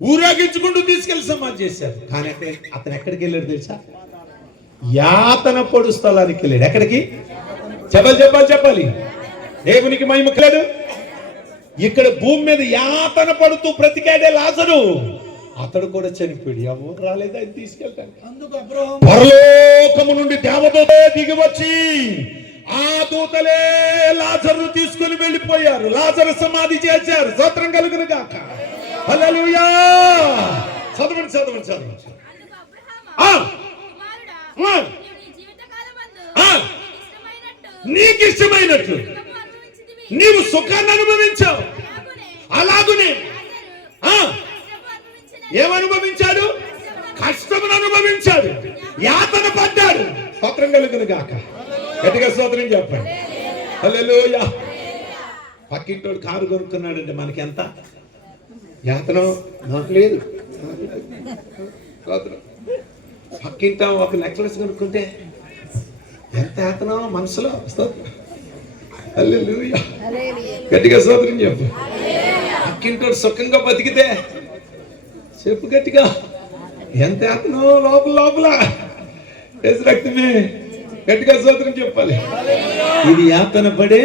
ఊరేగించుకుంటూ తీసుకెళ్లి సమాధి చేశారు. కానీ అతను ఎక్కడికి వెళ్ళాడు తెలుసా? యాతన పొడు స్థలానికి వెళ్ళాడు. ఎక్కడికి? చెప్పాలి దేవునికి మహిమ కలదు. ఇక్కడ భూమి మీద యాతన పడుతూ బ్రతికాడే లాజరు, అతడు కూడా చనిపోయాడు. ఎవరు రాలేదు ఆయన తీసుకెళ్తాడు. పరలోకము నుండి దేవదూత దిగి వచ్చి ఆ దూతలే లాజరు తీసుకుని వెళ్ళిపోయారు. లాజరు సమాధి చేశారు. స్తోత్రం కలుగును గాక. హల్లెలూయా. చదవండి. నీకు ఇష్టమైనట్లు నీవు సుఖాన్ని అనుభవించావు. అలాగునే ఏమనుభవించాడు? కష్టమును అనుభవించాడు, యాతన పడ్డాడు. స్తోత్రం కలుగును గాక. గట్టిగా స్తోత్రం చెప్పండి. హల్లెలూయా. పక్కింటోడు కారు కొనుక్కున్నాడంటే మనకి ఎంత యాతన? నాకు లేదు. పక్కింట ఒక నెక్లెస్ కొనుక్కుంటే ఎంత యాతన మనసులో. హల్లెలూయా. గట్టిగా స్తోత్రం చెప్పు. పక్కింటోడు సుఖంగా బతికితే చెప్పు గట్టిగా, ఎంత యాతనో లోపల రక్తమే. గట్టిగా స్తోత్రం చెప్పాలి. ఇది యాతన పడే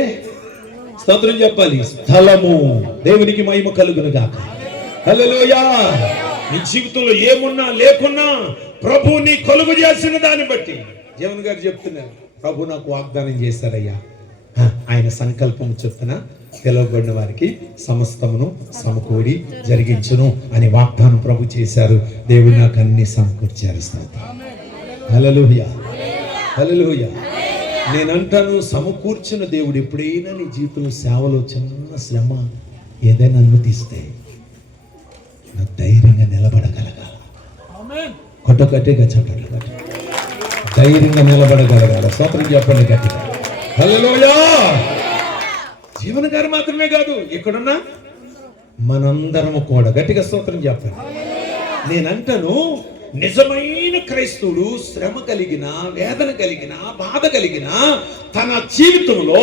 స్తోత్రం చెప్పాలి స్థలము. దేవునికి మహిమ కలుగును గాక. హల్లెలూయా. నీ జీవితంలో ఏమున్నా లేకున్నా ప్రభు నీ కలుగు చేసిన దాన్ని బట్టి జీవన్ గారు చెప్తున్నారు, ప్రభు నాకు వాగ్దానం చేశారయ్యా, ఆయన సంకల్పం చొప్పున పిలువబడిన వారికి సమస్తమును సమకూడి జరిగించును అని వాగ్దానం ప్రభు చేశారు. దేవుడు నాకు అన్ని సమకూర్చారు. హల్లెలూయా. హల్లెలూయా. నేనంటాను, సమకూర్చిన దేవుడు ఎప్పుడైనా నీ జీవితంలో సేవలో చిన్న శ్రమ ఏదైనా అనుమతిస్తే నాకు ధైర్యంగా నిలబడగలగాల. కొట్టగట్టిగా చెప్పండి, ధైర్యంగా నిలబడగలగాల. స్తోత్రం చెప్పండి గట్టిగా. హల్లెలూయా. జీవన గారు మాత్రమే కాదు, ఇక్కడున్న మనందరము కూడా గట్టిగా స్తోత్రం చెప్పండి. నేనంటాను, నిజమైన క్రైస్తవుడు శ్రమ కలిగిన, వేదన కలిగిన, బాధ కలిగిన తన జీవితంలో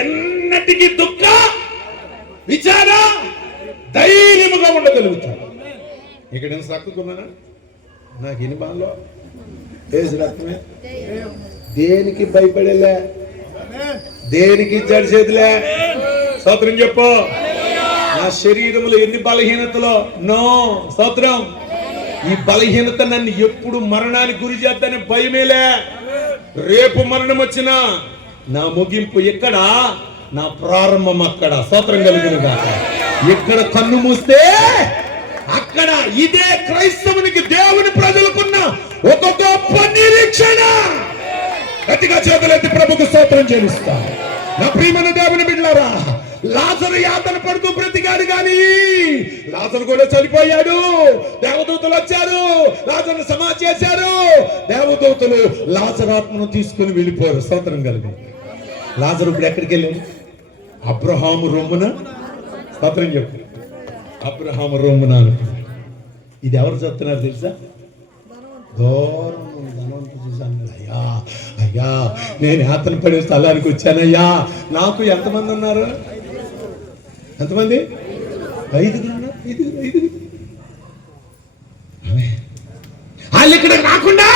ఎన్నటికీ దుఃఖ విచార ధైర్యముగా ఉండగలుగుతాడు. ఇక్కడ నేను సక్కుకున్నానా? నాకు ఎన్ని బాధలో వేసి రక్తమే. దేనికి భయపడేలే, దేనికి జడిసేదిలే. స్తోత్రం చెప్పు. నా శరీరంలో ఎన్ని బలహీనతలో నో స్తోత్రం. ఈ బలహీనత నన్ను ఎప్పుడు మరణానికి గురి చేద్దని భయమేలే. రేపు మరణం వచ్చినా నా ముగింపు ఎక్కడ, నా ప్రారంభం అక్కడ. స్తోత్రం కలుగును గాక. ఎక్కడ కన్ను మూస్తే అక్కడ. ఇదే క్రైస్తవునికి దేవుని ప్రజలకున్న ఒక గొప్ప నిరీక్షణ. గట్టిగా చేతులెత్తి ప్రభుకు స్తోత్రం చెల్లిస్తా. నా ప్రియమైన దేవుని బిడ్డలారా, లాజరు యాతన పడుతూ బ్రతికాడు, కానీ లాజరు కూడా చనిపోయాడు. దేవదూతలు వచ్చారు, లాజరును సమాధి చేశారు. దేవదూతలు లాజరు ఆత్మను తీసుకుని వెళ్ళిపోయారు. స్తోత్రం కలిగి. లాజరు ఇప్పుడు ఎక్కడికి వెళ్ళాడు? అబ్రహాము రొమ్మున. స్తోత్రం చెప్పు. అబ్రహాము రొమ్మున. ఇది ఎవరు చెప్తున్నారు తెలుసా? దూరం ధనవంతుడు చూసాను. అయ్యా నేను యాతన పడే స్థలానికి వచ్చానయ్యా. నాకు ఎంతమంది ఉన్నారు? ఎంతమంది? 5 ఉన్నారు. 5 వాళ్ళు ఇక్కడ రాకుండా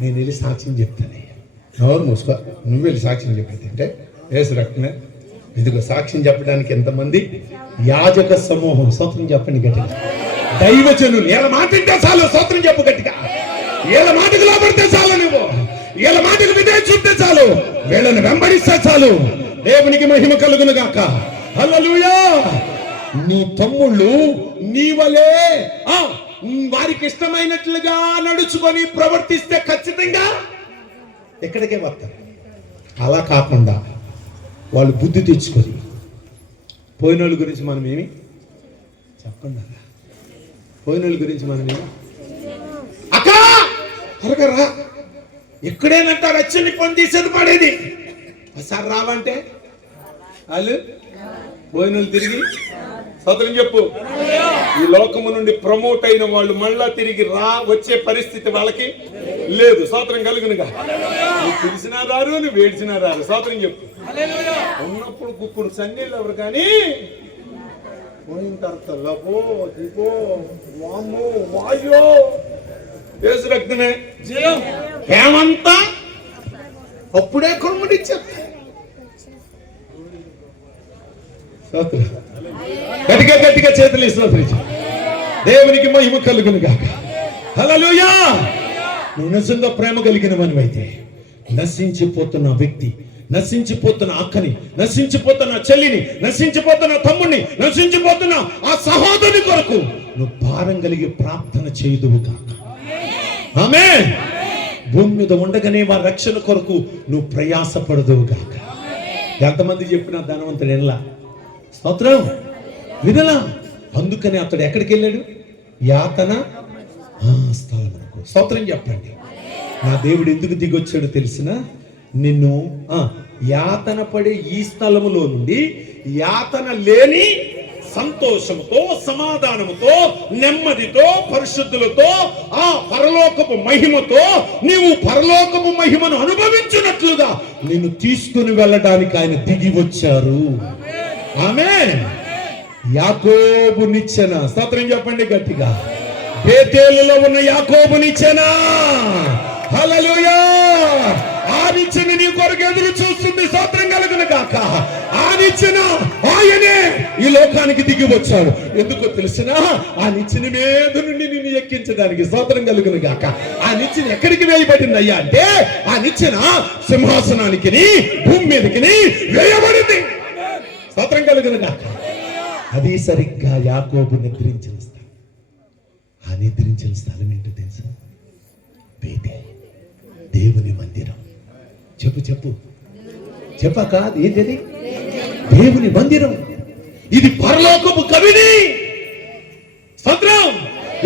నేను వెళ్ళి సాక్ష్యం చెప్తానయ్యా. ఎవరు మూసుకో, నువ్వు వెళ్ళి సాక్ష్యం చెప్పేది వేసు రక్తమే. ఇదిగో సాక్ష్యం చెప్పడానికి ఎంతమంది? యాజక సమూహం. స్తోత్రం చెప్పండి గట్టిగా. దైవజనులు వీళ్ళ మాట వింటే చాలు. స్తోత్రం చెప్పు గట్టిగా. వీళ్ళ మాటకు లోపడితే చాలు, నువ్వు వీళ్ళ మాటకు విధేయత చూపితే చాలు, వీళ్ళని వెంబడిస్తే చాలు. దేవునికి మహిమ కలుగును గాక. హల్లెలూయా. నీ తమ్ముళ్ళు నీ వలే వారికి ఇష్టమైనట్లుగా నడుచుకొని ప్రవర్తిస్తే ఖచ్చితంగా ఎక్కడికే వస్తారు. అలా కాకుండా వాళ్ళు బుద్ధి తెచ్చుకొని పోయిన వాళ్ళ గురించి మనం ఏమి చెప్పండి పోయిన వాళ్ళ గురించి మనం అక్క త్వరగా రా, ఎక్కడేనంట రచ్చని పని తీసేది పడేది. ఒకసారి రావంటే వాళ్ళు పోయిన వాళ్ళు తిరిగి స్తోత్రం చెప్పు. ఈ లోకము నుండి ప్రమోట్ అయిన వాళ్ళు మళ్ళా తిరిగి వచ్చే పరిస్థితి వాళ్ళకి లేదు. స్తోత్రం కలుగునుగా. నువ్వు పిలిచినా రారు, నువ్వు వేడిచినా రారు. స్తోత్రం చెప్పు. ఉన్నప్పుడు కుక్కుడు సన్నీళ్ళు ఎవరు కానీ పోయిన తర్వాత లబో దిగో వామో వాయో వేసు రక్తమే ఏమంతా అప్పుడే కొమ్ముడిచ్చారు. గట్టిగా గట్టిగా చేతులు స్తోత్రించు. దేవునికి మహిమ కలుగును గాక. హల్లెలూయా. నువ్వు నిజంగా ప్రేమ కలిగిన వానివైతే నశించిపోతున్న వ్యక్తి, నశించిపోతున్న అక్కని, నశించిపోతున్న చెల్లిని, నశించిపోతున్న తమ్ముడిని, నశించిపోతున్న ఆ సహోదరుని కొరకు నువ్వు భారం కలిగి ప్రార్థన చేయుదువు గాక. ఆమేన్. భూమి మీద ఉండగానే వారి రక్షణ కొరకు నువ్వు ప్రయాసపడదువు గాక. ఎంతమంది చెప్పినా ధనవంతుడు ఎనలా స్తోత్రం వినలా. అందుకని అతడు ఎక్కడికి వెళ్ళాడు? యాతన స్థలమునకు. స్తోత్రం చెప్పండి. నా దేవుడు ఎందుకు దిగొచ్చాడు తెలిసిన? నిన్ను యాతన పడే ఈ స్థలములో నుండి యాతన లేని సంతోషముతో, సమాధానముతో, నెమ్మదితో, పరిశుద్ధులతో, ఆ పరలోకపు మహిమతో నీవు పరలోకపు మహిమను అనుభవించినట్లుగా నిన్ను తీసుకుని వెళ్ళడానికి ఆయన దిగి వచ్చారు. ఆమేన్. యాకోబు నిచ్చెన. స్తోత్రం చెప్పండి గట్టిగా. బేతేలులో ఉన్న యాకోబు నిచ్చెన. హల్లెలూయా. ఆ నిచ్చెన నీ కొరకు ఎదురు చూస్తుంది. స్తోత్రం కలుగును గాక. ఆ నిచ్చెన ఆయనే ఈ లోకానికి దిగి వచ్చాడు. ఎందుకో తెలిసినా? ఆ నిచ్చెన మీద నుండి నిన్ను ఎక్కించడానికి. స్తోత్రం కలుగును గాక. ఆ నిచ్చెన ఎక్కడికి వేయబడింది అయ్యా అంటే ఆ నిచ్చెన సింహాసనానికి భూమి మీదకి వేయబడింది. స్తోత్రం కలుగును గాక. అది సరిగ్గా యాకోబు నిద్రించిన స్థలం. ఆ నిద్రించిన స్థలం ఏంటో తెలుసా? బేతేలు, దేవుని మందిరం. చెప్పు చెప్పు చెప్పక ఏంటది? దేవుని మందిరం. ఇది పరలోకపు కవిని. స్తోత్రం.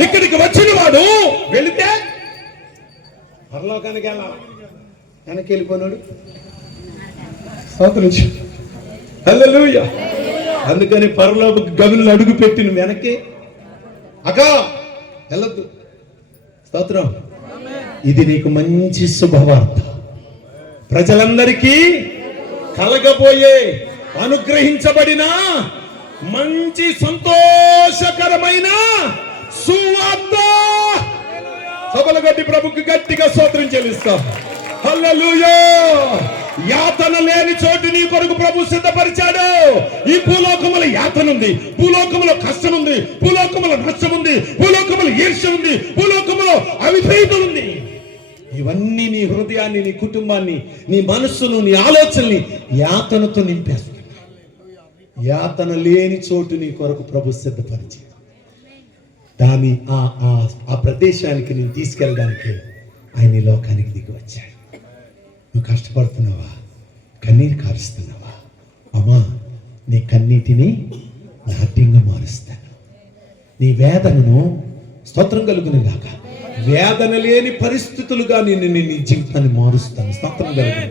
ఇక్కడికి వచ్చిన వాడు వెళితే పరలోకానికి వెనక్కి వెళ్ళిపోయినాడు. స్తోత్రం. హల్లెలూయా. అందుకని పరలోక గవిని అడుగు పెట్టిన వెనక్కి అక్క వెళ్ళద్దు. స్తోత్రం. ఇది నీకు మంచి శుభవార్త. ప్రజలందరికీ కలగబోయే అనుగ్రహించబడిన మంచి సంతోషకరమైన సువార్త. సభలు గట్టి ప్రభుకి గట్టిగా స్తోత్రం చెల్లిస్తాం. హల్లెలూయా. యాతన లేని చోటు నీ కొరకు ప్రభు సిద్ధపరిచాడు. ఈ భూలోకముల యాతన ఉంది, భూలోకములో కష్టం ఉంది, భూలోకములో నష్టం ఉంది, భూలోకములో ఈర్ష్య ఉంది, భూలోకములో అవిధేయత ఉంది. ఇవన్నీ నీ హృదయాన్ని, నీ కుటుంబాన్ని, నీ మనస్సును, నీ ఆలోచనని యాతనతో నింపేస్తున్నాయి. యాతన లేని చోటు నీ కొరకు ప్రభు సిద్ధపరిచాడు. దాని ఆ ప్రదేశానికి నేను తీసుకెళ్ళడానికి ఆయన ఈ లోకానికి దిగి వచ్చాడు. నువ్వు కష్టపడుతున్నావా? కన్నీరు కారుస్తున్నావా? అమ్మా, నీ కన్నీటిని నాట్యంగా మారుస్తాను. నీ వేదనను, స్తోత్రం కలుగును గాక, వేదన లేని పరిస్థితులుగా నేను నీ జీవితాన్ని మారుస్తాను. స్తోత్రం కలుగును.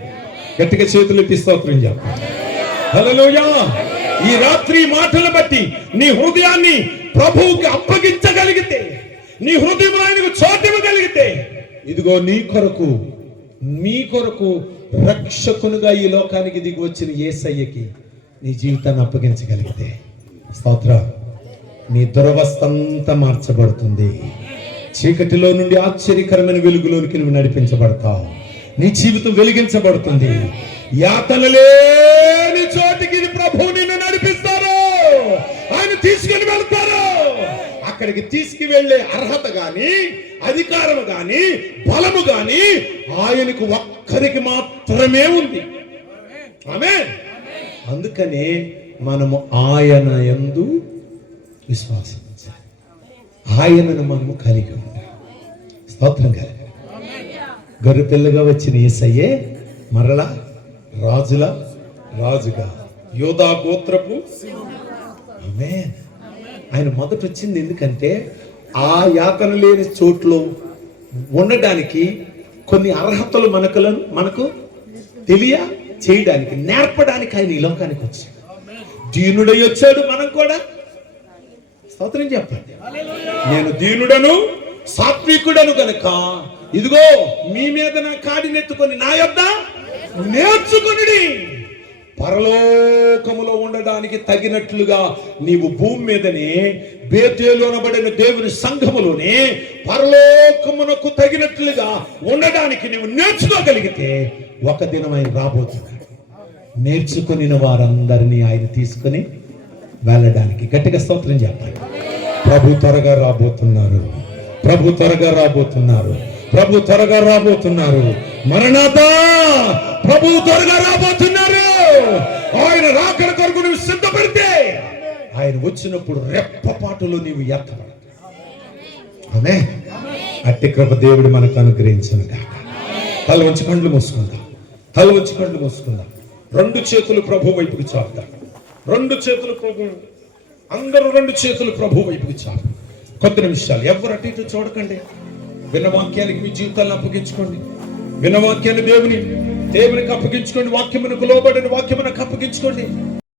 గట్టిగా చేతులెత్తి స్తోత్రం చెప్పాలి. హల్లెలూయా. ఈ రాత్రి మాటలు బట్టి నీ హృదయాన్ని ప్రభువుకి అప్పగించగలిగితే, నీ హృదయం ఆయనకు చోటివ్వగలిగితే, ఇదిగో నీ కొరకు రక్షకునిగా ఈ లోకానికి దిగి వచ్చిన యేసయ్యకి నీ జీవితాన్ని అప్పగించగలిగితే, స్తోత్రం, నీ దురవస్థంతా మార్చబడుతుంది. చీకటిలో నుండి ఆశ్చర్యకరమైన వెలుగులోనికి నువ్వు నడిపించబడతావు. నీ జీవితం వెలిగించబడుతుంది. యాతన లేని చోటికి ప్రభు నిన్ను నడిపిస్తారు. ఆయన తీసుకుని వెళ్తారు. అక్కడికి తీసుకువెళ్లే అర్హత గాని, అధికారం గాని, బలము గాని ఆయనకు ఒక్కరికి మాత్రమే ఉంది. ఆమేన్. అందుకనే మనము ఆయన యందు విశ్వాసం ఉంచాలి. ఆయనను మనము కలిగి ఉండాలి. స్తోత్రం కలిగి. గొర్రె పిల్లగా వచ్చిన యేసయ్యే మరలా రాజుగా యోధా గోత్రపు ఆమేన్ ఆయన మొదట వచ్చింది ఎందుకంటే ఆ యాతన లేని చోట్లో ఉండడానికి కొన్ని అర్హతలు మనకు తెలియ చేయడానికి, నేర్పడానికి ఆయన ఈ లోకానికి వచ్చాడు. దీనుడై వచ్చాడు. మనం కూడా స్తోత్రం చెప్పండి. నేను దీనుడను సాత్వికుడను గనుక ఇదిగో మీ మీద నా కాడినెత్తుకొని నా యొద్ద నేర్చుకుని పరలోకములో ఉండడానికి తగినట్లుగా నీవు భూమి మీదనే బేతేలు అనబడిన దేవుని సంఘములోనే పరలోకమునకు తగినట్లుగా ఉండడానికి నీవు నేర్చుకోగలిగితే ఒక దినం ఆయన రాబోతున్నాడు. నేర్చుకుని వారందరినీ ఆయన తీసుకుని వెళ్ళడానికి గట్టిగా స్తోత్రం చెప్పాలి. ప్రభు త్వరగా రాబోతున్నారు. ప్రభు త్వరగా రాబోతున్నారు. ప్రభు త్వరగా రాబోతున్నారు. మరణాతా, ప్రభు త్వరగా రాబోతున్నారు. ఆయన రాకడ కొరకు నువ్వు సిద్ధపడితే ఆయన వచ్చినప్పుడు రెప్పపాటులో నీవు ఎత్తబడతావు. ఆమేన్. అట్టి కృప దేవుడు మనకు అనుగ్రహించును గాక. తల వంచి కళ్ళు మూసుకుందాం. తల వంచి కళ్ళు మూసుకుందాం. రెండు చేతులు ప్రభు వైపుకి చాపుదాం. రెండు చేతులు ప్రభు, అందరూ రెండు చేతులు ప్రభు వైపుకి చాపు. కొద్ది నిమిషాలు ఎవరు అటు ఇటు చూడకండి. విన్న వాక్యానికి మీ జీవితాలను అప్పగించుకోండి. విన్న వాక్యాన్ని దేవునికి అప్పగించుకోండి. వాక్యమునకు లోబడిన వాక్యమునకు అప్పగించుకోండి.